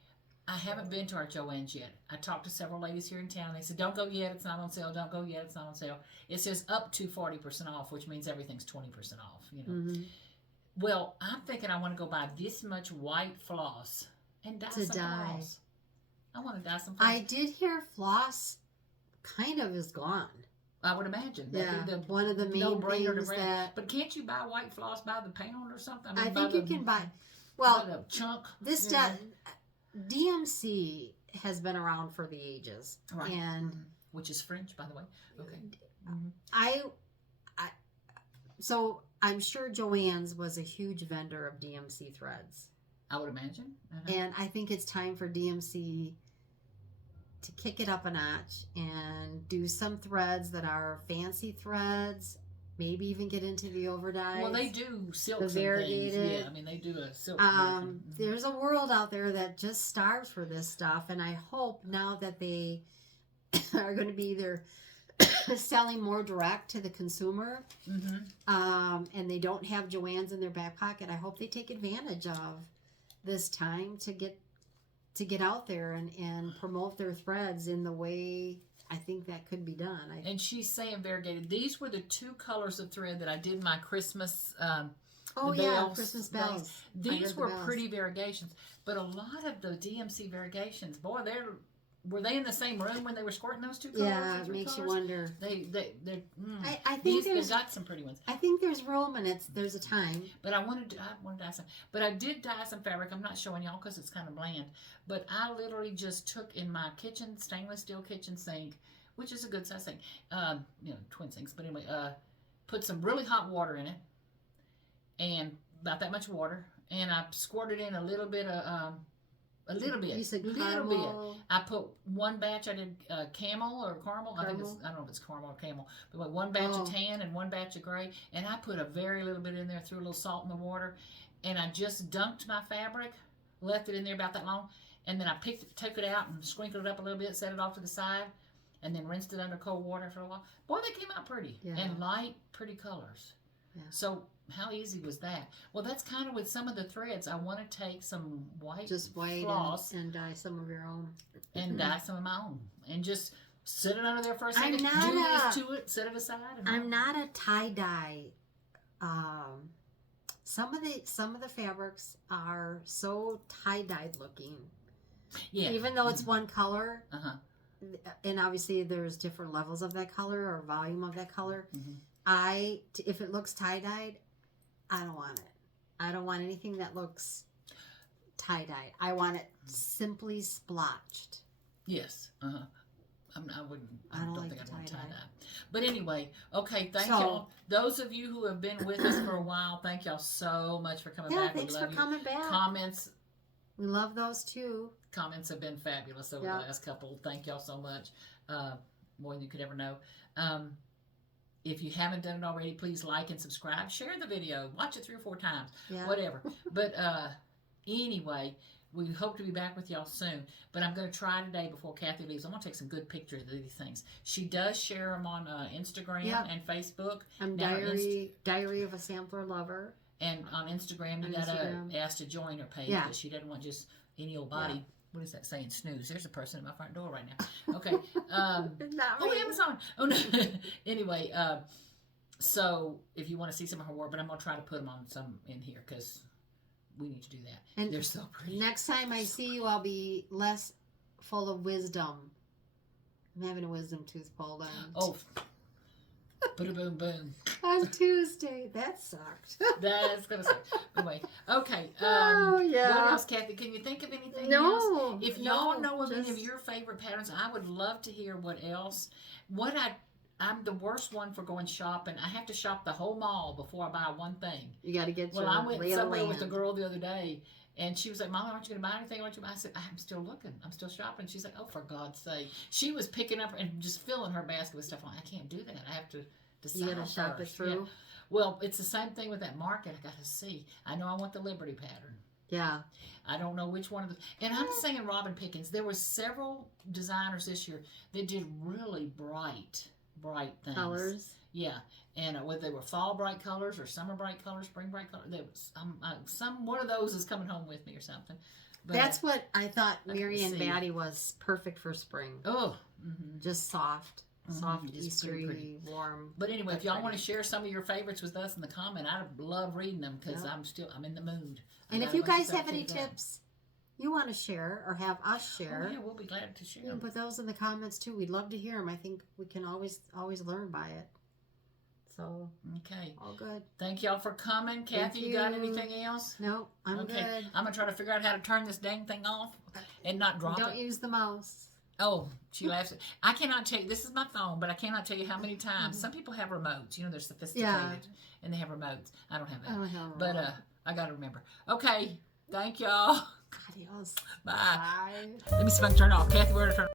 I haven't been to our Joann's yet. I talked to several ladies here in town. They said, don't go yet. It's not on sale. Don't go yet. It's not on sale. It says up to 40% off, which means everything's 20% off. You know. Well, I'm thinking I want to go buy this much white floss and dye some floss. I want to dye some floss. I did hear floss kind of is gone. I would imagine. One of the main things that... But can't you buy white floss by the pound or something? I think you can buy... Well, by the chunk. This DMC has been around for the ages. Right. And which is French, by the way. Okay. So I'm sure Joann's was a huge vendor of DMC threads. I would imagine. And I think it's time for DMC to kick it up a notch and do some threads that are fancy threads. Maybe even get into the overdyes. Well, they do silks and things. Yeah, I mean, they do a silk. There's a world out there that just starves for this stuff, and I hope now that they are going to be either selling more direct to the consumer, and they don't have Joann's in their back pocket, I hope they take advantage of this time to get to get out there and promote their threads in the way I think that could be done. And she's saying variegated. These were the 2 colors of thread that I did my Christmas. Oh the yeah, bells, Christmas bells. These were pretty variegations, but a lot of the DMC variegations, boy, were they in the same room when they were squirting those 2 colors? Yeah, it makes you wonder. I think they've got some pretty ones. I think there's room and there's a time. But I wanted to dye some. But I did dye some fabric. I'm not showing y'all because it's kind of bland. But I literally just took in my kitchen, stainless steel kitchen sink, which is a good size sink, twin sinks. But anyway, put some really hot water in it, and about that much water, and I squirted in a little bit of You said little caramel. bit. I put one batch. I did camel or caramel. I don't know if it's caramel or camel, but one batch of tan and one batch of gray, and I put a very little bit in there. Threw a little salt in the water, and I just dunked my fabric, left it in there about that long, and then I took it out and sprinkled it up a little bit, set it off to the side, and then rinsed it under cold water for a while. Boy, they came out pretty and light, pretty colors. Yeah. So how easy was that? Well, that's kind of with some of the threads. I want to take some white floss and dye some of your own. And dye some of my own. And just sit it under there for a second. Do this to it, set it aside. I'm not a tie-dye. Some of the fabrics are so tie-dyed looking. Yeah. Even though it's one color. Uh-huh. And obviously there's different levels of that color or volume of that color. Mm-hmm. If it looks tie-dyed, I don't want it. I don't want anything that looks tie-dyed. I want it simply splotched. Yes. Uh-huh. I don't think I'd want to tie dye. But anyway, okay, thank y'all. Those of you who have been with us for a while, thank y'all so much for coming back. Thanks for coming back. Comments. We love those too. Comments have been fabulous over the last couple. Thank y'all so much. More than you could ever know. If you haven't done it already, please like and subscribe. Share the video. Watch it 3 or 4 times. Yeah. Whatever. But anyway, we hope to be back with y'all soon. But I'm going to try today before Kathy leaves. I'm going to take some good pictures of these things. She does share them on Instagram and Facebook. I'm Diary of a Sampler Lover. And on Instagram, you got to ask to join her page. Yeah. She doesn't want just any old body. Yeah. What is that saying? Snooze. There's a person at my front door right now. Okay. Amazon. Oh, no. Anyway, so if you want to see some of her work, but I'm going to try to put them on some in here because we need to do that. And they're so pretty. Next time I see you, I'll be less full of wisdom. I'm having a wisdom tooth pulled out. Oh. Boom, boom. On Tuesday. That sucked. That's going to suck. Anyway, okay. What else, Kathy? Can you think of anything else? If y'all know of any of your favorite patterns, I would love to hear what else. I'm the worst one for going shopping. I have to shop the whole mall before I buy one thing. You got to get your I went somewhere with a girl the other day, and she was like, "Mom, aren't you going to buy anything? I said, "I'm still looking. I'm still shopping." She's like, "Oh, for God's sake!" She was picking up and just filling her basket with stuff. I'm like, I can't do that. I have to decide. You got to shop it through. Yeah. Well, it's the same thing with that market. I got to see. I know I want the Liberty pattern. Yeah. I don't know which one of the. And I'm saying Robin Pickens. There were several designers this year that did really bright things. Colors. Yeah, and whether they were fall bright colors or summer bright colors, spring bright colors, there was one of those is coming home with me or something. But that's what I thought. Marianne Batty was perfect for spring. Oh, just soft, Eastery, warm. But anyway, if y'all want to share some of your favorites with us in the comment, I'd love reading them because I'm in the mood. And if you guys have any tips you want to share or have us share, we'll be glad to share. You can put those in the comments too. We'd love to hear them. I think we can always learn by it. So okay, all good. Thank y'all for coming. Kathy, you got anything else? No, I'm good. I'm gonna try to figure out how to turn this dang thing off and not drop it. Don't use the mouse. Oh, she laughs. I cannot tell you. This is my phone, but I cannot tell you how many times. Some people have remotes. You know, they're sophisticated and they have remotes. I don't have that. I don't have but I gotta remember. Okay, thank y'all. Adios. Bye. Let me see if I can turn it off. Kathy, where to turn it off?